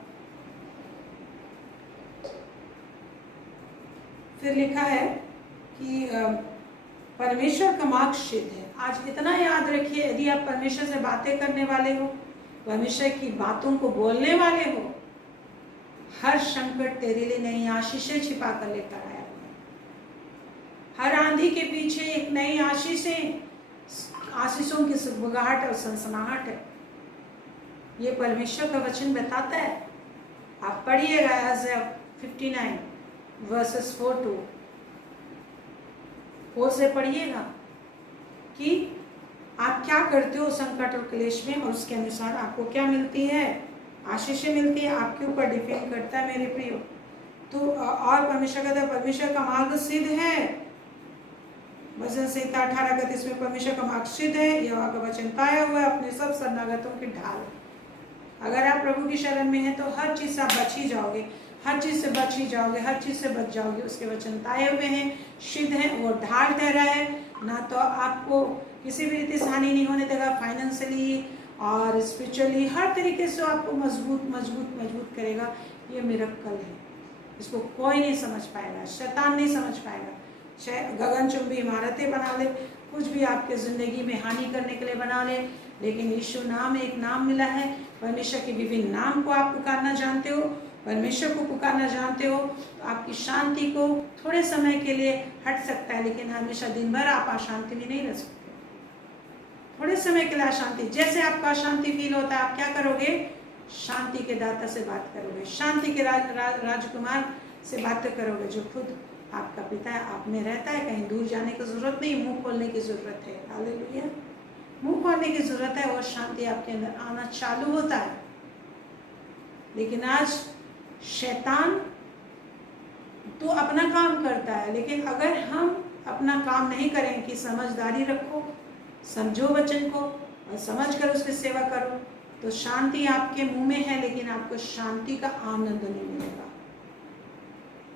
फिर लिखा है कि परमेश्वर का मार्ग सिद्ध है। आज इतना याद रखिए, यदि आप परमेश्वर से बातें करने वाले हो, परमेश्वर की बातों को बोलने वाले हो, हर संकट तेरे लिए नई आशीषें छिपा कर लेकर आया। हर आंधी के पीछे एक नई आशीषों की सुगबुगाहट और सनसनाहट है। ये परमेश्वर का वचन बताता है। आप पढ़िएगा Isaiah 59 verses 4 से पढ़िएगा कि आप क्या करते हो संकट और क्लेश में, और उसके अनुसार आपको क्या मिलती है, आशीषें मिलती है। आपके ऊपर डिपेंड करता है मेरे प्रियो। तो और परमेश्वर कहता है परमेश्वर का मार्ग सिद्ध है। वचन संहिता 18:31 में परमेश्वर का मार्ग सिद्ध है, यहोवा का वचन पाया हुआ है, अपने सब शरणागतों की ढाल। अगर आप प्रभु की शरण में हैं तो हर चीज़ से आप बच ही जाओगे, हर चीज़ से बच ही जाओगे, हर चीज़ से बच जाओगे। उसके वचन ताए हुए हैं, सिद्ध हैं, वो ढाल ठहरा है ना, तो आपको किसी भी रीति से हानि नहीं होने देगा। फाइनेंशियली और स्पिरिचुअली हर तरीके से आपको मजबूत मजबूत मजबूत करेगा। ये मिरेकल है, इसको कोई नहीं समझ पाएगा, शैतान नहीं समझ पाएगा। गगनचुंबी इमारतें बना ले, कुछ भी आपके ज़िंदगी में हानि करने के लिए बना ले, लेकिन यीशु नाम एक नाम मिला है। परमेश्वर के विभिन्न नाम को आप पुकारना जानते हो, परमेश्वर को पुकारना जानते हो, तो आपकी शांति को थोड़े समय के लिए हट सकता है, लेकिन हमेशा दिन भर आप अशांति में नहीं रह सकते। थोड़े समय के लिए अशांति, जैसे आपका अशांति फील होता है, आप क्या करोगे? शांति के दाता से बात करोगे, शांति के राजकुमार से बात करोगे, जो खुद आपका पिता है, आप में रहता है। कहीं दूर जाने की जरूरत नहीं, मुंह खोलने की जरूरत है। हालेलुया, मुंह खोलने की जरूरत है और शांति आपके अंदर आना चालू होता है। लेकिन आज शैतान तो अपना काम करता है, लेकिन अगर हम अपना काम नहीं करें कि समझदारी रखो, समझो वचन को और समझ कर उसकी सेवा करो, तो शांति आपके मुंह में है, लेकिन आपको शांति का आनंद नहीं मिलेगा।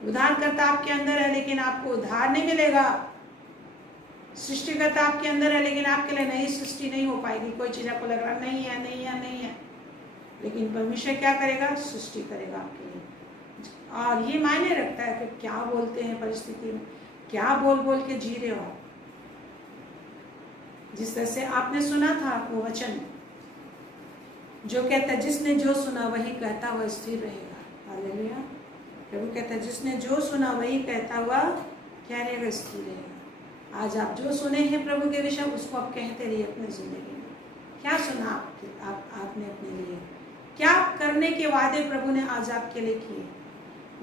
उद्धारकर्ता आपके अंदर है, लेकिन आपको उद्धार नहीं मिलेगा। सृष्टिकर्ता आपके अंदर है, लेकिन आपके लिए नई सृष्टि नहीं हो पाएगी। कोई चीज आपको लग रहा नहीं है, नहीं है, नहीं है, लेकिन परमेश्वर क्या करेगा? सृष्टि करेगा आपके लिए। और ये मायने रखता है कि क्या बोलते हैं परिस्थिति में, क्या बोल बोल के जी रहे हो आप। जिस तरह से आपने सुना था वो वचन जो कहता है, जिसने जो सुना वही कहता वह स्थिर रहेगा। हालेलुया, प्रभु कहता है जिसने जो सुना वही कहता हुआ क्या रहेगा? स्थिर रहेगा। आज आप जो सुने हैं प्रभु के विषय, उसको आप कहते रहिए अपनी जिंदगी में। क्या सुना आपने अपने लिए, क्या करने के वादे प्रभु ने आज आपके लिए किए,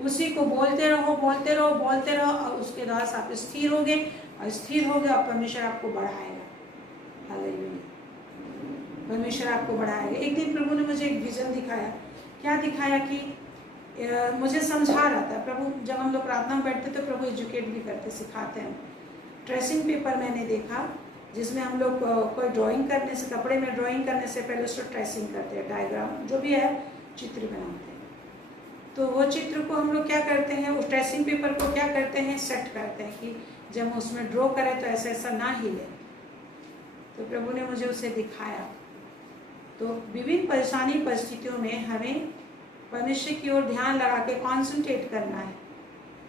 उसी को बोलते रहो, बोलते रहो, बोलते रहो, और उसके द्वारा आप स्थिर होगे, और स्थिर होगे और परमेश्वर आपको बढ़ाएगा। हालेलुया, परमेश्वर आपको बढ़ाएगा। एक दिन प्रभु ने मुझे एक विजन दिखाया। क्या दिखाया कि मुझे समझा रहा था प्रभु, जब हम लोग प्रार्थना में बैठते तो प्रभु एजुकेट भी करते, सिखाते हैं। ट्रेसिंग पेपर मैंने देखा जिसमें हम लोग कोई ड्राइंग करने से, कपड़े में ड्राइंग करने से पहले उसको ट्रेसिंग करते हैं, डायग्राम जो भी है, चित्र बनाते हैं। तो वो चित्र को हम लोग क्या करते हैं, उस ट्रेसिंग पेपर को क्या करते हैं, सेट करते हैं कि जब हम उसमें ड्रॉ करें तो ऐसा ऐसा ना हिले। तो प्रभु ने मुझे उसे दिखाया। तो विभिन्न परेशानी परिस्थितियों में हमें परमेश्वर की ओर ध्यान लगा के कॉन्सेंट्रेट करना है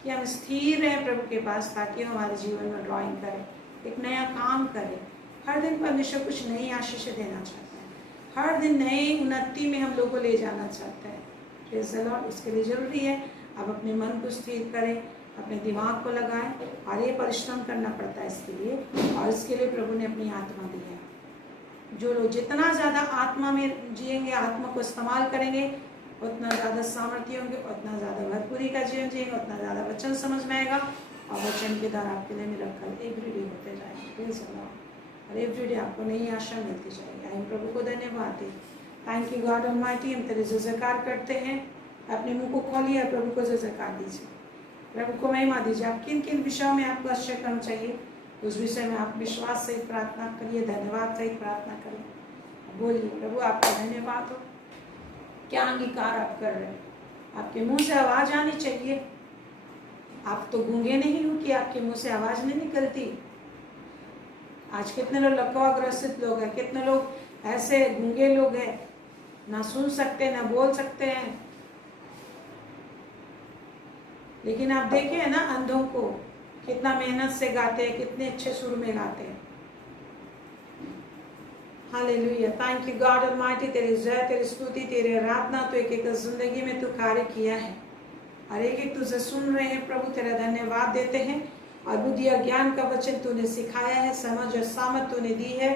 कि हम स्थिर रहें प्रभु के पास, ताकि हमारे जीवन में ड्राइंग करें, एक नया काम करें। हर दिन परमेश्वर कुछ नई आशीष देना चाहता है, हर दिन नई उन्नति में हम लोग को ले जाना चाहता है। Praise the Lord. इसके लिए ज़रूरी है आप अपने मन को स्थिर करें, अपने दिमाग को लगाएं, और ये परिश्रम करना पड़ता है इसके लिए, और इसके लिए प्रभु ने अपनी आत्मा दी है। जो लोग जितना ज़्यादा आत्मा में जिएंगे, आत्मा को इस्तेमाल करेंगे, उतना ज़्यादा सामर्थ्य होंगे, उतना ज़्यादा भरपूरी का जीवन जिएंगे, उतना ज़्यादा वचन समझ में आएगा, और वचन के द्वारा आपके लिए मिरेकल एवरीडे होते जाएंगे। Praise the Lord. और एवरीडे आपको नई आशा मिलती जाएगी। हम प्रभु को धन्यवाद दें। Thank you God almighty. हम तेरे जयकार करते हैं। अपने मुंह को खोलिए और प्रभु को जयकार दीजिए, प्रभु को महिमा दीजिए। आप किन किन विषयों में आपको आश्चर्य कर्म चाहिए, उस विषय में आप विश्वास सहित प्रार्थना करिए, धन्यवाद सहित प्रार्थना करिए, बोलिए प्रभु आपका धन्यवाद हो। क्या अंगीकार आप कर रहे हैं? आपके मुंह से आवाज आनी चाहिए। आप तो गूंगे नहीं हो कि आपके मुंह से आवाज नहीं निकलती। आज कितने लोग लकवाग्रसित लोग हैं, कितने लोग ऐसे गूंगे लोग हैं, ना सुन सकते ना बोल सकते हैं। लेकिन आप देखे ना अंधों को, कितना मेहनत से गाते हैं, कितने अच्छे सुर में गाते हैं। Hallelujah, thank you God almighty. तेरी जय, तेरी स्तुति, तेरी आराधना तो एक एक जिंदगी में तू कार्य किया है, और एक एक तुझे सुन रहे हैं प्रभु। तेरा धन्यवाद देते हैं। और बुद्धि और ज्ञान का वचन तूने सिखाया है, समझ और सामर्थ तूने दी है,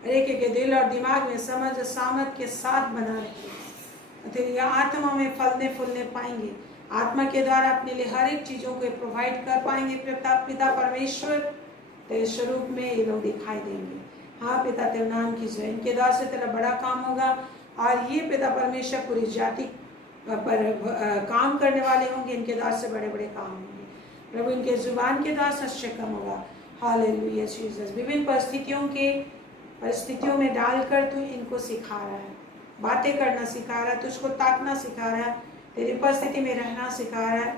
और एक एक दिल और दिमाग में समझ और सामर्थ के साथ बना रहे। तेरी आत्मा में फलने फूलने पाएंगे, आत्मा के द्वारा अपने लिए हर एक चीजों को प्रोवाइड कर पाएंगे। पिता परमेश्वर तेरे स्वरूप में ये लोग दिखाई देंगे। हाँ पिता, तेरे नाम की जय। इनके द्वारा से तेरा बड़ा काम होगा, और ये पिता परमेश्वर पूरी जाति पर काम करने वाले होंगे। इनके द्वारा से बड़े बड़े काम होंगे प्रभु। इनके जुबान के द्वारा सच्चे कम होगा। Hallelujah Jesus. विभिन्न परिस्थितियों में डालकर तू इनको सिखा रहा है। बातें करना सिखा रहा है, तुझको ताकना सिखा रहा है, तेरी उपस्थिति में रहना सिखा रहा है।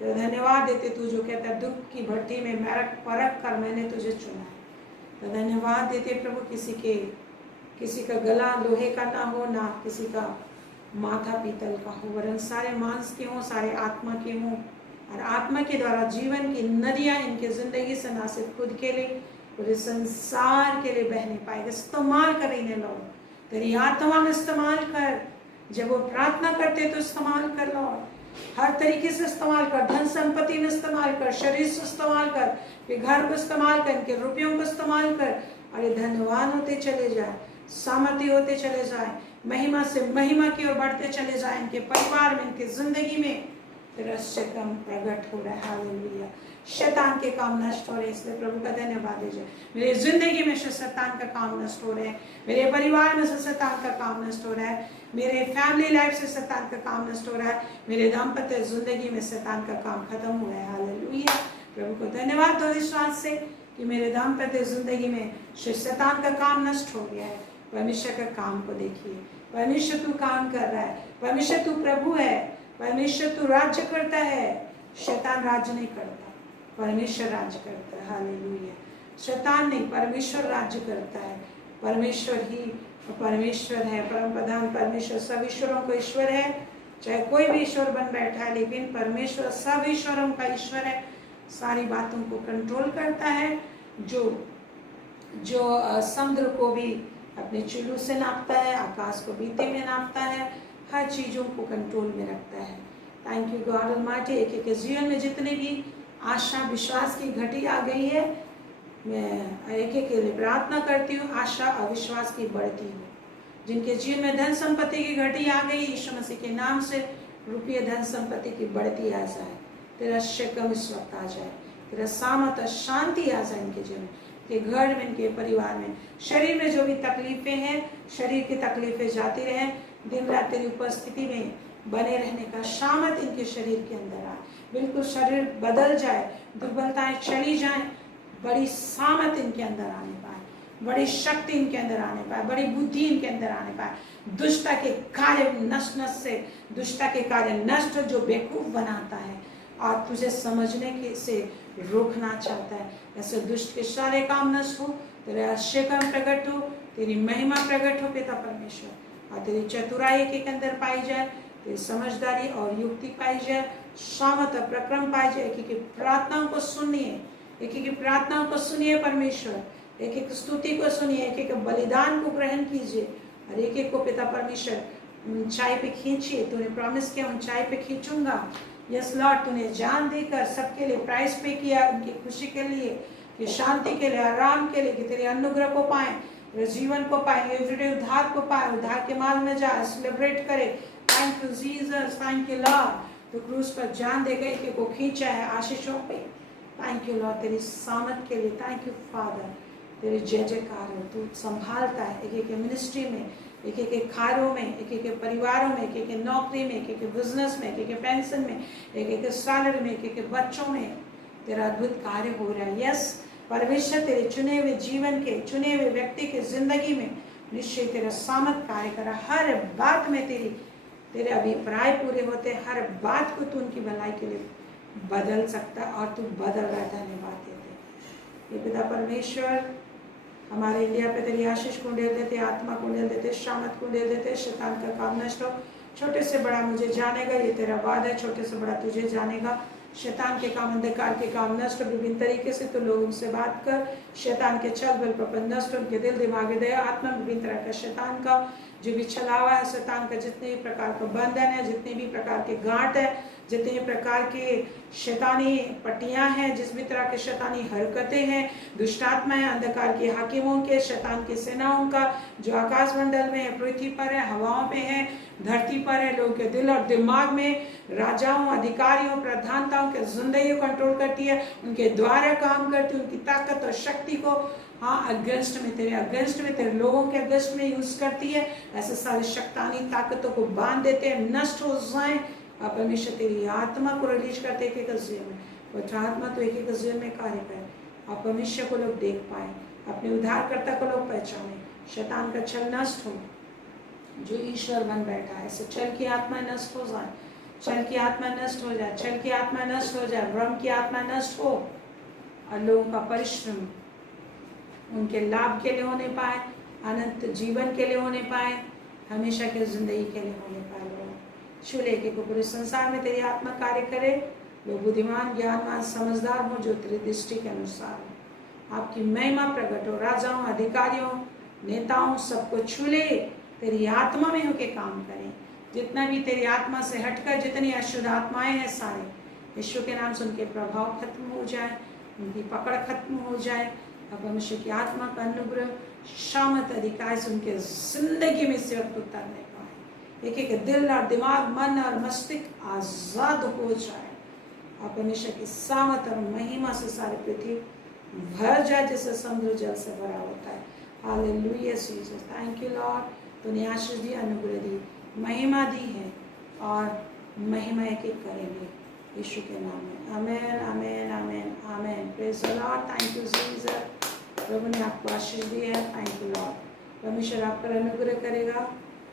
तो धन्यवाद देते तू जो कहता है दुख की भट्टी में परख कर मैंने तुझे चुना है। तो धन्यवाद देते प्रभु, किसी का गला लोहे का ना हो, ना किसी का माथा पीतल का हो, वरन सारे मांस के हों, सारे आत्मा के हों, और आत्मा के द्वारा जीवन की नदियां इनके जिंदगी से ना सिर्फ खुद के लिए पूरे संसार के लिए बहने पाएगा। इस्तेमाल कर इन्हें लो, तेरी आत्मा में इस्तेमाल कर। जब वो प्रार्थना करते तो इस्तेमाल कर लो, हर तरीके से इस्तेमाल कर, धन संपत्ति में इस्तेमाल कर, शरीर से इस्तेमाल कर, के घर को इस्तेमाल कर, इनके रुपयों को इस्तेमाल कर। अरे धन्यवान होते चले जाए, सामर्थ्य होते चले जाए, महिमा से महिमा की ओर बढ़ते चले जाए, इनके परिवार में, इनके जिंदगी में तेरा शक्म प्रकट हो रहा है। हालेलुया। शैतान के काम नष्ट हो रहे, इसलिए प्रभु का धन्यवाद दीजिए। मेरे जिंदगी में से शैतान का काम नष्ट हो रहे हैं, मेरे परिवार में से शैतान का काम नष्ट हो रहा है, मेरे फैमिली लाइफ से शैतान का काम नष्ट हो रहा है, मेरे दाम्पत्य जिंदगी में शैतान का काम खत्म हो रहा है। हालेलुया। प्रभु को धन्यवाद दो विश्वास से कि मेरे दाम्पत्य जिंदगी में शैतान का काम नष्ट हो गया है। परमेश्वर का काम को देखिए, परमेश्वर तू काम कर रहा है, परमेश्वर तू प्रभु है, परमेश्वर तू राज्य करता है। शैतान राज्य नहीं करता, परमेश्वर राज्य करता है। हालेलुया। शैतान नहीं, परमेश्वर राज्य करता है। परमेश्वर ही परमेश्वर है, परम प्रधान परमेश्वर सब ईश्वरों का ईश्वर है। चाहे कोई भी ईश्वर बन बैठा है, लेकिन परमेश्वर सब ईश्वरों का ईश्वर है, सारी बातों को कंट्रोल करता है। जो समुद्र को भी अपने चुल्लू से नापता है, आकाश को बीते में नापता है, हर चीज़ों को कंट्रोल में रखता है। Thank you God almighty. एक के जीवन में जितने भी आशा विश्वास की घटी आ गई है, मैं एक के लिए प्रार्थना करती हूँ, आशा अविश्वास की बढ़ती हो। जिनके जीवन में धन संपत्ति की घटी आ गई, यीशु मसीह के नाम से रुपये धन संपत्ति की बढ़ती आ जाए, तेरा शक्म इस वक्त आ जाए, तेरा सामर्थ शांति आ जाए इनके जीवन, के घर में, इनके परिवार में। शरीर में जो भी तकलीफें हैं, शरीर की तकलीफें जाती रहें, दिन रात तेरी उपस्थिति में बने रहने का सामर्थ इनके शरीर के अंदर आए, बिल्कुल शरीर बदल जाए, दुर्बलताएं चली जाए, बड़ी सामर्थ इनके अंदर आने पाए, बड़ी शक्ति इनके अंदर आने पाए, बड़ी बुद्धि इनके अंदर आने पाए। दुष्टता के कार्य नष्ट से, दुष्टता के कार्य नष्ट जो बेवकूफ बनाता है और तुझे समझने के से रोकना चाहता है, ऐसे दुष्ट के सारे काम नष्ट हो, तेरे आश्चर्य काम प्रकट हो, तेरी महिमा प्रकट हो पिता परमेश्वर, और तेरी चतुराई के अंदर पाई जाए, तेरी समझदारी और युक्ति पाई जाए, सामर्थ प्रक्रम पाई जाए। एक प्रार्थनाओं को सुनिए, एक प्रार्थनाओं को सुनिए परमेश्वर, एक स्तुति को सुनिए, एक बलिदान को ग्रहण कीजिए, और एक को पिता परमेश्वर ऊंचाई पे खींचिए। तूने प्रॉमिस किया ऊंचाई पे खींचूंगा। यस लॉर्ड, तूने जान देकर सबके लिए प्राइस पे किया, उनकी खुशी के लिए, कि शांति के लिए, आराम के लिए, कि तेरे अनुग्रह को पाए, तेरे जीवन को पाए, एवरीडे उद्धार को पाए, उद्धार के मार्ग में जाए, सेलिब्रेट करे। Thank you Jesus, thank you Lord, तो क्रूस पर जान दे गए कि को खींचा है आशीषों पे। थैंक यू लॉर्ड तेरी सामर्थ के लिए। थैंक यू फादर, तेरे जय जयकार है, तू संभालता है एक एक मिनिस्ट्री में, एक एक कार्यों में, एक एक परिवारों में, एक एक नौकरी में, एक एक बिजनेस में, एक एक पेंशन में, एक एक सैलरी में, एक एक बच्चों में तेरा अद्भुत कार्य हो रहा है। यस परमेश्वर, तेरे चुने हुए जीवन के, चुने हुए व्यक्ति के जिंदगी में निश्चय तेरा सामर्थ कार्य करा। हर बात में तेरे अभिप्राय पूरे होते, हर बात को तू उनकी भलाई के लिए बदल सकता, और तू बदल रहा है। धन्यवाद देते ये पिता परमेश्वर, हमारे इंडिया पे तेरी आशीष को डेल देते, आत्मा को डेल देते, शामत को डेल देते, शैतान का काम नष्ट हो। छोटे से बड़ा मुझे जानेगा, ये तेरा वाद है, छोटे से बड़ा तुझे जानेगा। शैतान के काम, अंधकार के काम नष्ट, विभिन्न तरीके से तो लोगों से बात कर, शैतान के छल बल प्रपंच नष्ट, उनके दिल दिमाग दया आत्मा, विभिन्न तरह का शैतान का जो भी छलावा है, शैतान का जितने भी प्रकार का बंधन है, जितने भी प्रकार के गांठ है, जितने भी प्रकार के शैतानी पट्टियां हैं, जिस भी तरह के शैतानी हरकतें हैं, दुष्टात्मा है, अंधकार के हाकिमों के, शैतान की सेनाओं का जो आकाश मंडल में है, पृथ्वी पर है, हवाओं पे है, धरती पर है, लोगों के दिल और दिमाग में, राजाओं, अधिकारियों, प्रधानताओं के जिंदगी को कंट्रोल करती है, उनके द्वारा काम करती है, उनकी ताकत और शक्ति को अगेंस्ट में, तेरे अगेंस्ट में, तेरे लोगों के अगेंस्ट में यूज करती है। ऐसे सारी शक्तानी ताकतों को बांध देते हैं, नष्ट हो जाए। और परमेश्वर तेरी आत्मा को रिलीज करते एक एक जीवन में, वो आत्मा तो एक एक जीवन में कार्य करे, और परमेश्वर को लोग देख पाए, अपने उद्धारकर्ता को लोग पहचाने, शैतान का छल नष्ट हो, जो ईश्वर बन बैठा है। इसे छल की आत्मा नष्ट हो जाए, छल की आत्मा नष्ट हो जाए, छल की आत्मा नष्ट हो जाए, भ्रम की आत्मा नष्ट हो, और लोगों का परिश्रम उनके लाभ के लिए होने पाए, अनंत जीवन के लिए होने पाए, हमेशा के जिंदगी के लिए होने पाए। लोग छू लेके को पूरे संसार में तेरी आत्मा कार्य करे, लोग बुद्धिमान, ज्ञानवान, समझदार हो, जो तेरी दृष्टि के अनुसार हो। आपकी महिमा प्रकट हो, राजाओं, अधिकारियों, नेताओं सबको छू ले, तेरी आत्मा में होके काम करें। जितना भी तेरी आत्मा से हटकर जितनी अशुद्ध आत्माएं हैं सारे यीशु के नाम से उनके प्रभाव खत्म हो जाए, उनकी पकड़ खत्म हो जाए। अब मनुष्य की आत्मा का अनुग्रह, शामत, अधिकार से उनके जिंदगी में से उतरने पाए। एक एक दिल और दिमाग, मन और मस्तिष्क आजाद हो जाए। अब मनुष्य की सामत और महिमा से सारी पृथ्वी भर जाए जैसे समुद्र जल से भरा होता है। Hallelujah Jesus, thank you Lord. तूने आशीष दी, अनुग्रह दी, महिमा दी है और महिमा एक करेंगे यीशु के नाम में। Amen, amen, amen, amen. Praise the Lord, thank you Jesus. प्रभु ने आपको आशीष दी है, थैंक यू लॉर्ड। परमेश्वर आप पर अनुग्रह करेगा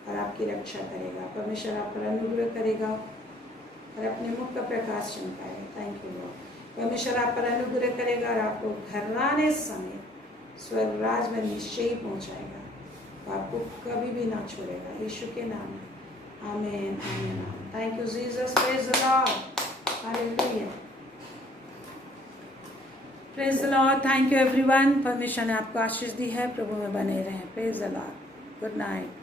और आपकी रक्षा करेगा। परमेश्वर आप पर अनुग्रह करेगा और अपने मुख का प्रकाश चमकाएगा। Thank you Lord. परमेश्वर आप पर अनुग्रह करेगा और आपको घराने समेत स्वर्ग राज में निश्चय ही पहुँचाएगा, आपको कभी भी ना छोड़ेगा यीशु के नाम में। Amen, amen, amen. Thank you Jesus, praise the Lord, hallelujah, praise the Lord. Thank you everyone. परमेश्वर ने आपको आशीष दी है, प्रभु में बने रहें। Praise the Lord, good night.